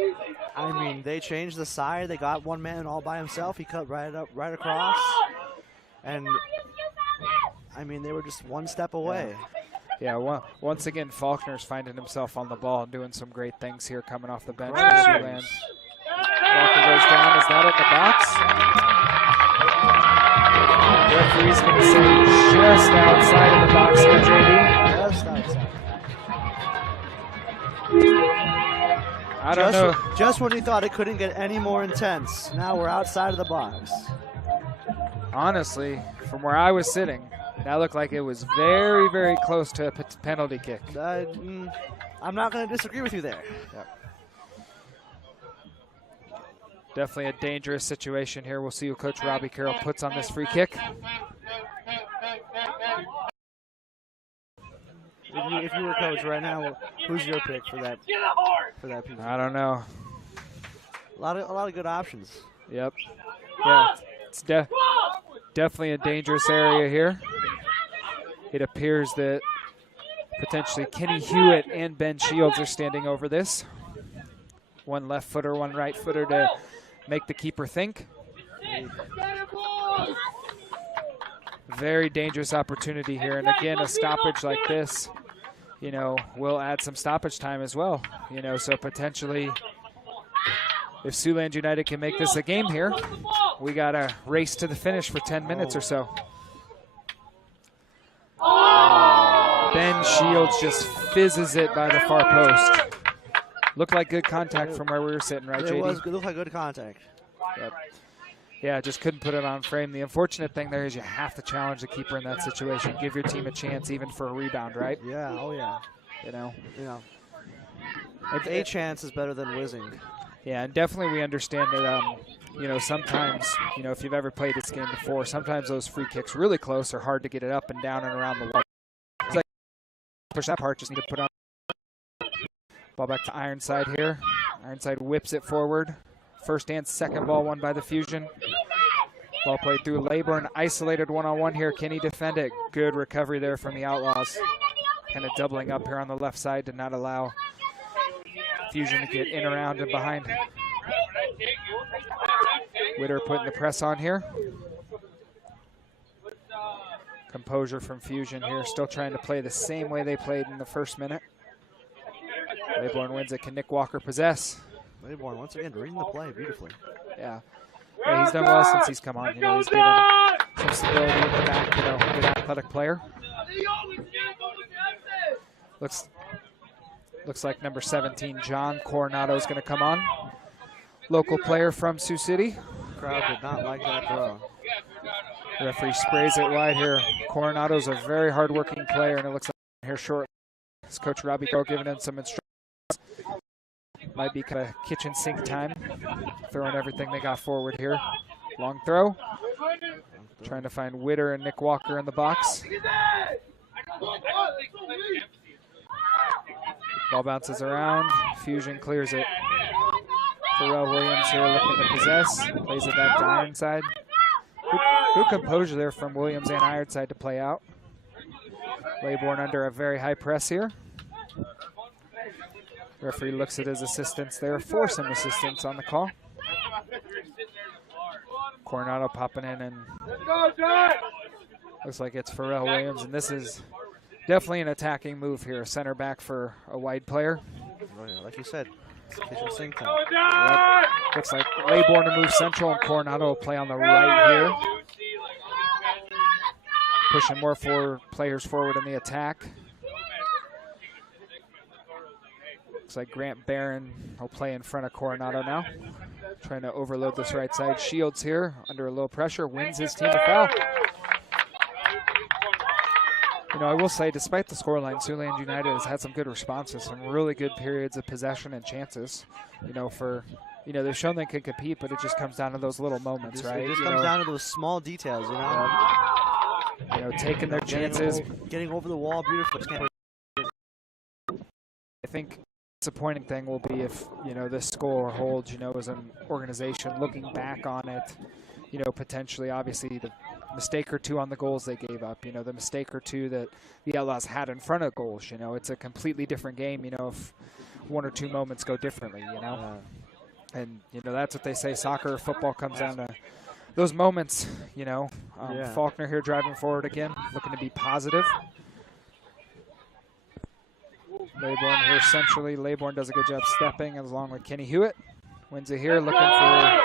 I mean, they changed the side. They got one man all by himself. He cut right across. And, I mean, they were just one step away. Yeah, once again, Faulkner's finding himself on the ball and doing some great things here coming off the bench for Siouxland. Walker goes down. Is that in the box? Referee's going to say just outside of the box here, JD. Just outside. I don't know. Just when you thought it couldn't get any more intense, now we're outside of the box. Honestly, from where I was sitting, that looked like it was very, very close to a penalty kick. I'm not going to disagree with you there. Yep. Definitely a dangerous situation here. We'll see who Coach Robbie Carroll puts on this free kick. If you were coach right now, who's your pick for that piece? I don't know. A lot of good options. Yep. Yeah, it's definitely a dangerous area here. It appears that potentially Kenny Hewitt and Ben Shields are standing over this. One left footer, one right footer to make the keeper think. Very dangerous opportunity here. And again, a stoppage like this, you know, will add some stoppage time as well. You know, so potentially if Siouxland United can make this a game here, we got a race to the finish for 10 minutes or so. Ben Shields just fizzes it by the far post. Looked like good contact from where we were sitting, right, JD? It looked like good contact. Yep. Yeah, just couldn't put it on frame. The unfortunate thing there is you have to challenge the keeper in that situation. Give your team a chance even for a rebound, right? Yeah, oh yeah. You know? Yeah. A chance is better than whizzing. Yeah, and definitely we understand that, you know, sometimes, you know, if you've ever played this game before, sometimes those free kicks really close are hard to get it up and down and around the wall. It's like push that part, just need to put on. Ball back to Ironside here. Ironside whips it forward. First and second ball won by the Fusion. Ball played through Laybourne. Isolated one-on-one here. Can he defend it? Good recovery there from the Outlaws. Kind of doubling up here on the left side to not allow Fusion to get in, around, and behind. Witter putting the press on here. Composure from Fusion here. Still trying to play the same way they played in the first minute. Laybourne wins it. Can Nick Walker possess? Laybourne once again reading the play beautifully. Yeah, he's done well since he's come on. You know, he's given some stability at the back. You know, good athletic player. Looks like number 17, John Coronado, is going to come on. Local player from Sioux City. The crowd did not like that throw. The referee sprays it wide here. Coronado's a very hard-working player, and it looks like here short. It's Coach Robbie Carroll giving him some instructions. Might be kind of kitchen sink time. Throwing everything they got forward here. Long throw. Trying to find Witter and Nick Walker in the box. Ball bounces around. Fusion clears it. Pharrell Williams here looking to possess. Plays it back to Ironside. Good composure there from Williams and Ironside to play out. Laybourne under a very high press here. Referee looks at his assistants there for some assistance on the call. Coronado popping in, and looks like it's Pharrell Williams, and this is definitely an attacking move here. Center back for a wide player. Oh, yeah, like you said, it's kitchen sink time. Yep. Looks like Laybourne to move central, and Coronado will play on the right here. Pushing more players forward in the attack. Looks like Grant Barron will play in front of Coronado now. Trying to overload this right side. Shields here under a little pressure, wins his team a foul. You know, I will say, despite the scoreline, Siouxland United has had some good responses, some really good periods of possession and chances. You know, they've shown they can compete, but it just comes down to those little moments, right? It just comes down to those small details, you know. You know, taking their chances. Getting over the wall beautifully. I think disappointing thing will be if, you know, this score holds, you know, as an organization looking back on it, you know, potentially, obviously, the mistake or two on the goals they gave up, you know, the mistake or two that the Outlaws had in front of goals, you know, it's a completely different game, you know, if one or two moments go differently, you know. And, you know, that's what they say, soccer or football comes down to those moments, you know. Faulkner here driving forward again, looking to be positive. Laybourne here centrally. Laybourne does a good job stepping along with Kenny Hewitt. Wins it here, looking for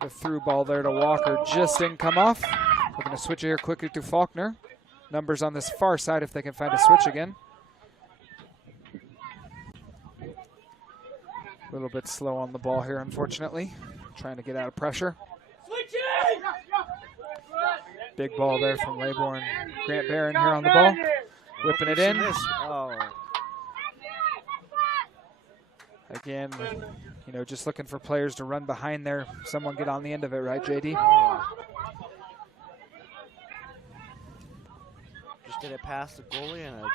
the through ball there to Walker. Just didn't come off. Looking to switch it here quickly to Faulkner. Numbers on this far side if they can find a switch again. A little bit slow on the ball here, unfortunately. Trying to get out of pressure. Big ball there from Laybourne. Grant Barron here on the ball. Whipping it in. Again, you know, just looking for players to run behind there. Someone get on the end of it, right, JD? Just get it past the goalie and a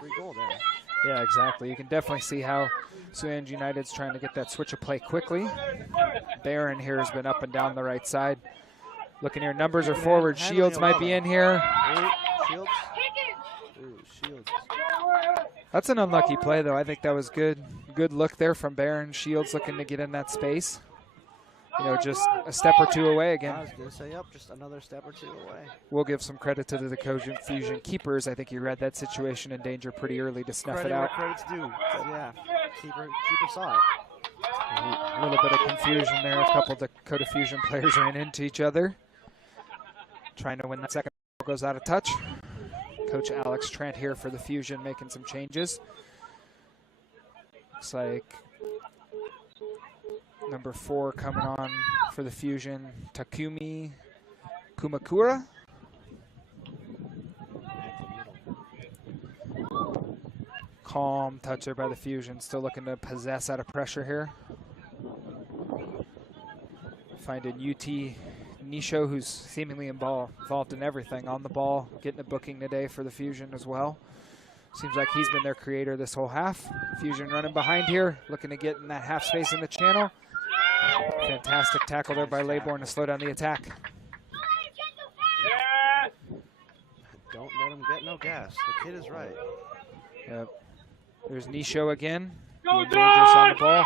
free goal there. Yeah, exactly. You can definitely see how Siouxland United's trying to get that switch of play quickly. Barron here has been up and down the right side. Looking here, numbers are forward. Shields might be in here. Shields. Ooh, Shields. That's an unlucky play, though. I think that was good. Good look there from Barron. Shields looking to get in that space. You know, just a step or two away again. I was going to say, yep, just another step or two away. We'll give some credit to the Cogent Fusion keepers. I think you read that situation in danger pretty early to snuff it out. Credit's due. Yeah, keeper saw it. A little bit of confusion there. A couple of Dakota Fusion players ran into each other. Trying to win that second ball, goes out of touch. Coach Alex Trent here for the Fusion making some changes. Looks like number 4 coming on for the Fusion, Takumi Kumakura. Calm touch there by the Fusion, still looking to possess out of pressure here. Finding UT Nisho, who's seemingly involved in everything on the ball, getting a booking today for the Fusion as well. Seems like he's been their creator this whole half. Fusion running behind here, looking to get in that half space in the channel. Fantastic tackle there by Laybourne to slow down the attack. Don't let him get no gas. The kid is right. Yep. There's Nisho again. Being dangerous on the ball.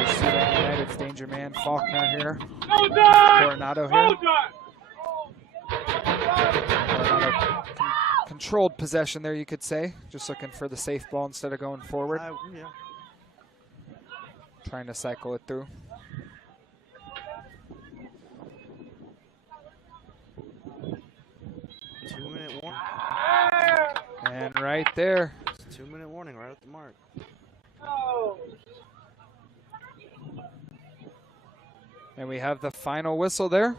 Siouxland United's danger man, Faulkner here. Coronado here. Coronado controlled possession there, you could say. Just looking for the safe ball instead of going forward. Yeah. Trying to cycle it through. Two-minute warning. And right there. It's a 2-minute warning right at the mark. And we have the final whistle there.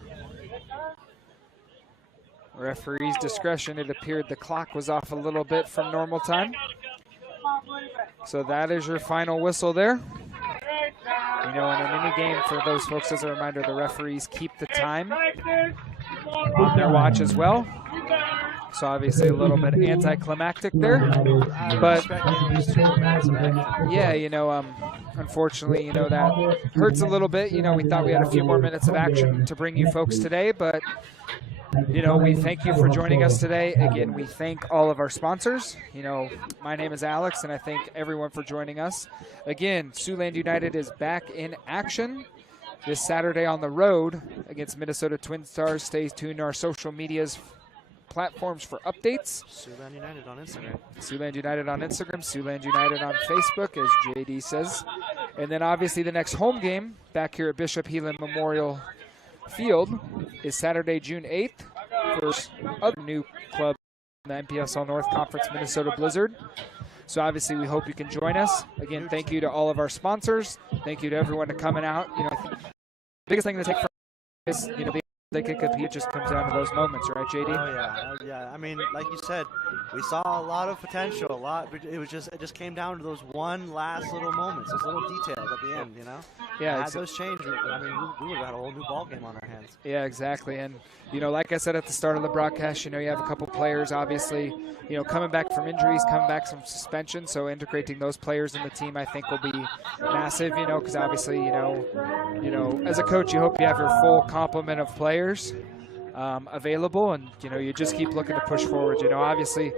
Referee's discretion, it appeared the clock was off a little bit from normal time. So that is your final whistle there. You know, in a mini game, for those folks, as a reminder, the referees keep the time on their watch as well. So obviously a little bit anticlimactic there. But yeah, you know, unfortunately, you know, that hurts a little bit. You know, we thought we had a few more minutes of action to bring you folks today, but you know, we thank you for joining us today. Again, we thank all of our sponsors. You know, my name is Alex, and I thank everyone for joining us. Again, Siouxland United is back in action this Saturday on the road against Minnesota Twin Stars. Stay tuned to our social medias platforms for updates. Siouxland United on Instagram. Siouxland United on Instagram. Siouxland United on Facebook, as JD says. And then obviously the next home game back here at Bishop Heelan Memorial field is Saturday, June 8th for other new club in the NPSL North Conference, Minnesota Blizzard. So obviously we hope you can join us. Again, thank you to all of our sponsors. Thank you to everyone for coming out. You know, I think the biggest thing to take from is, you know, they can compete. It just comes down to those moments, right, JD? Oh yeah. I mean, like you said, we saw a lot of potential. It just came down to those one last little moments, those little details at the end. You know. Yeah. Had those changed, I mean, we would have had a whole new ball game on our hands. Yeah, exactly. And you know, like I said at the start of the broadcast, you know, you have a couple players, obviously, you know, coming back from injuries, coming back from suspension. So integrating those players in the team, I think, will be massive. You know, because obviously, you know, as a coach, you hope you have your full complement of players available, and you know, you just keep looking to push forward. You know, obviously,